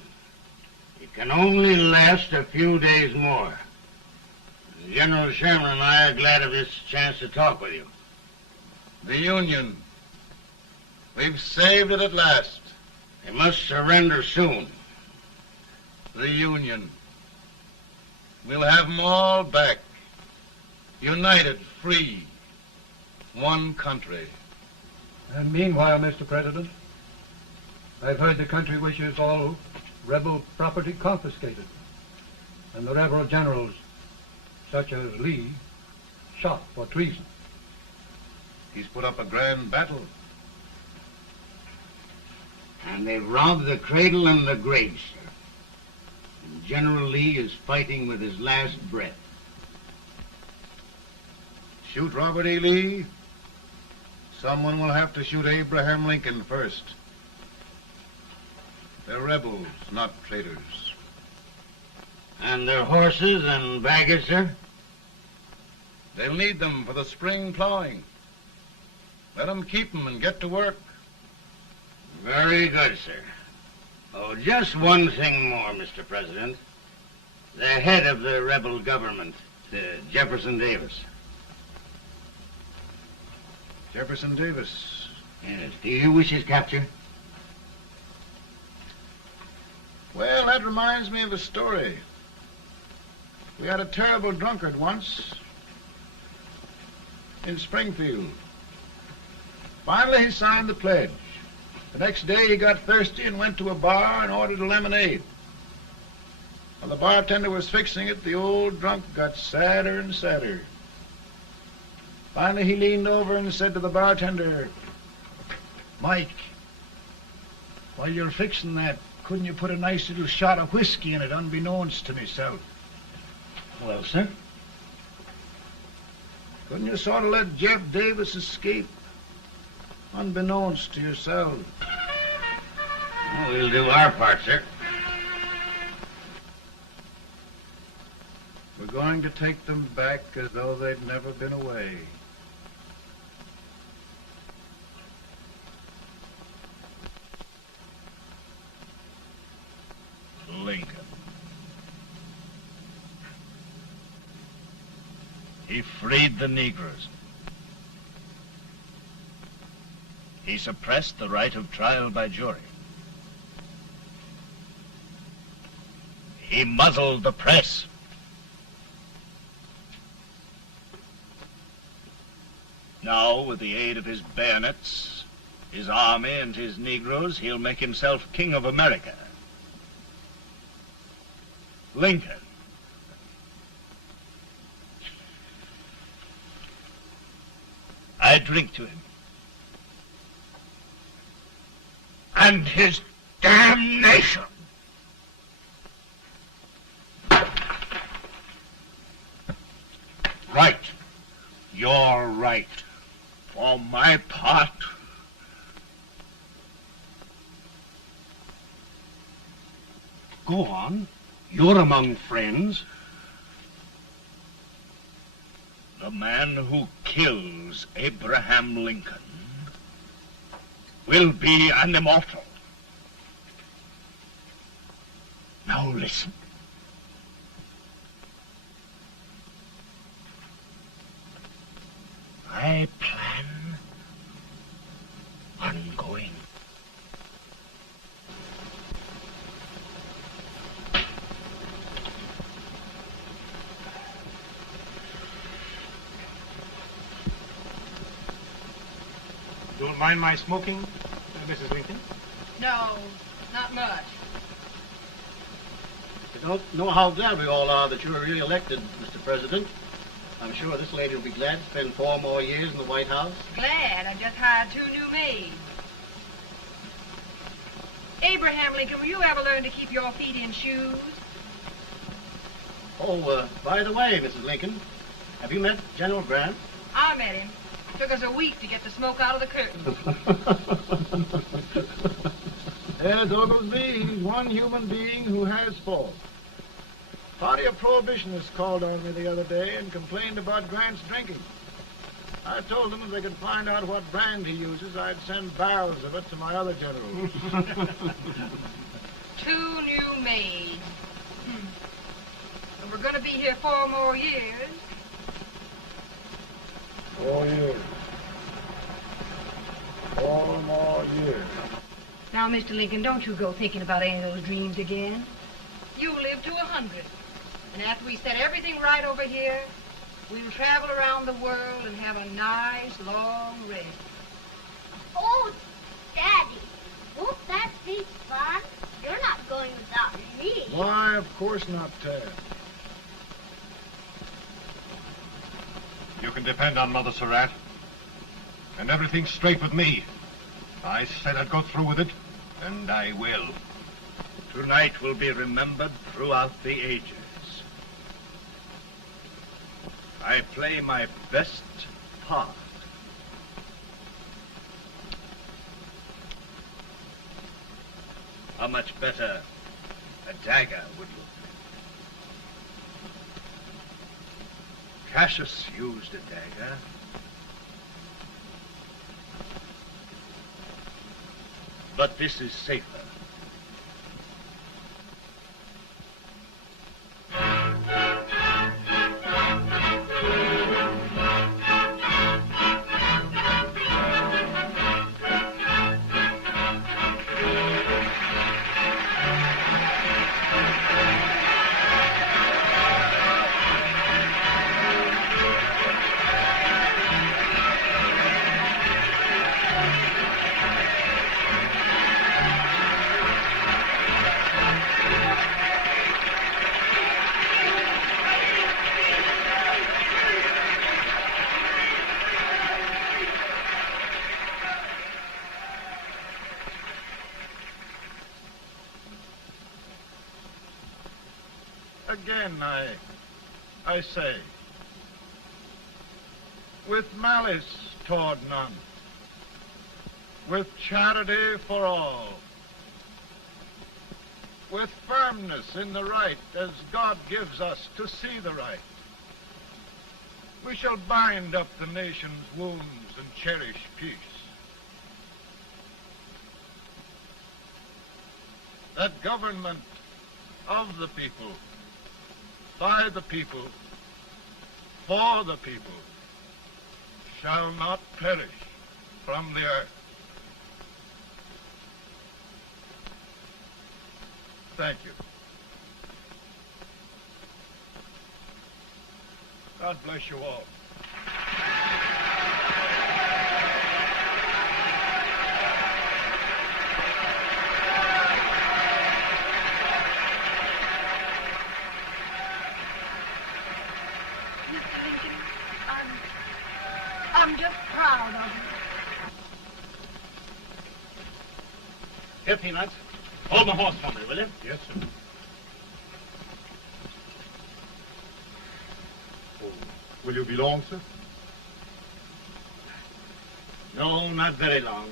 It can only last a few days more. General Sherman and I are glad of this chance to talk with you. The Union. We've saved it at last. They must surrender soon. The Union. We'll have them all back. United, free. One country. And meanwhile, Mr. President, I've heard the country wishes all rebel property confiscated, and the rebel generals, such as Lee, shot for treason. He's put up a grand battle. And they've robbed the cradle and the grave, sir. And General Lee is fighting with his last breath. Shoot Robert E. Lee? Someone will have to shoot Abraham Lincoln first. They're rebels, not traitors. And their horses and baggage, sir? They'll need them for the spring plowing. Let them keep them and get to work. Very good, sir. Oh, just one thing more, Mr. President. The head of the rebel government, Jefferson Davis. Jefferson Davis. Yes. Do you wish his capture? Well, that reminds me of a story. We had a terrible drunkard once in Springfield. Finally, he signed the pledge. The next day, he got thirsty and went to a bar and ordered a lemonade. While the bartender was fixing it, the old drunk got sadder and sadder. Finally, he leaned over and said to the bartender, "Mike, while you're fixing that, couldn't you put a nice little shot of whiskey in it, unbeknownst to myself?" Well, sir? Couldn't you sort of let Jeff Davis escape, unbeknownst to yourself? Well, we'll do our part, sir. We're going to take them back as though they'd never been away. Lincoln. He freed the Negroes. He suppressed the right of trial by jury. He muzzled the press. Now, with the aid of his bayonets, his army, and his Negroes, he'll make himself king of America. Lincoln. I drink to him. And his damnation. Right. You're right. For my part, Go on. You're among friends. the man who kills Abraham Lincoln will be an immortal. Now listen. I plan on going. Don't mind my smoking, Mrs. Lincoln? No, not much. I don't know how glad we all are that you were re-elected, Mr. President. I'm sure this lady will be glad to spend 4 more years in the White House. Glad. I just hired 2 new maids. Abraham Lincoln, will you ever learn to keep your feet in shoes? Oh, by the way, Mrs. Lincoln, have you met General Grant? I met him. Took us a week to get the smoke out of the curtain. As Oglesby, he's one human being who has faults. Party of Prohibitionists called on me the other day and complained about Grant's drinking. I told them if they could find out what brand he uses, I'd send barrels of it to my other generals. 2 new maids. And we're going to be here 4 more years. 4 years. 4 more years. Now, Mr. Lincoln, don't you go thinking about any of those dreams again. You live to 100. And after we set everything right over here, we'll travel around the world and have a nice, long rest. Oh, Daddy, won't that be fun? You're not going without me. Why, of course not, Ted. You can depend on Mother Surratt. And everything's straight with me. I said I'd go through with it, and I will. Tonight will be remembered throughout the ages. I play my best part. How much better a dagger would look? Cassius used a dagger. But this is safer. Again, I say, with malice toward none, with charity for all, with firmness in the right as God gives us to see the right, we shall bind up the nation's wounds and cherish peace. That government of the people, by the people, for the people, shall not perish from the earth. Thank you. God bless you all. I'm just proud of you. Here, Peanuts. Hold my horse for me, will you? Yes, sir. Oh, will you be long, sir? No, not very long.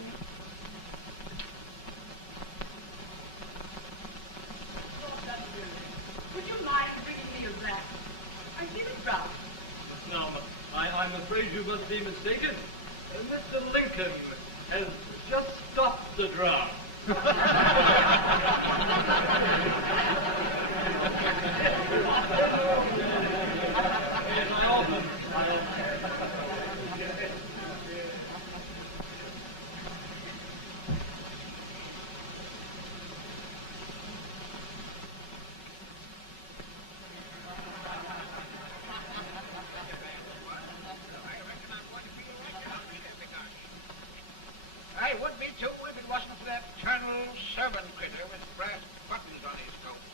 Would you mind bringing me a glass? I feel it brown. No, I'm afraid you must be mistaken. Mr. Lincoln has just stopped the drum. I would be too if it wasn't for that Colonel Servant critter with brass buttons on his coat.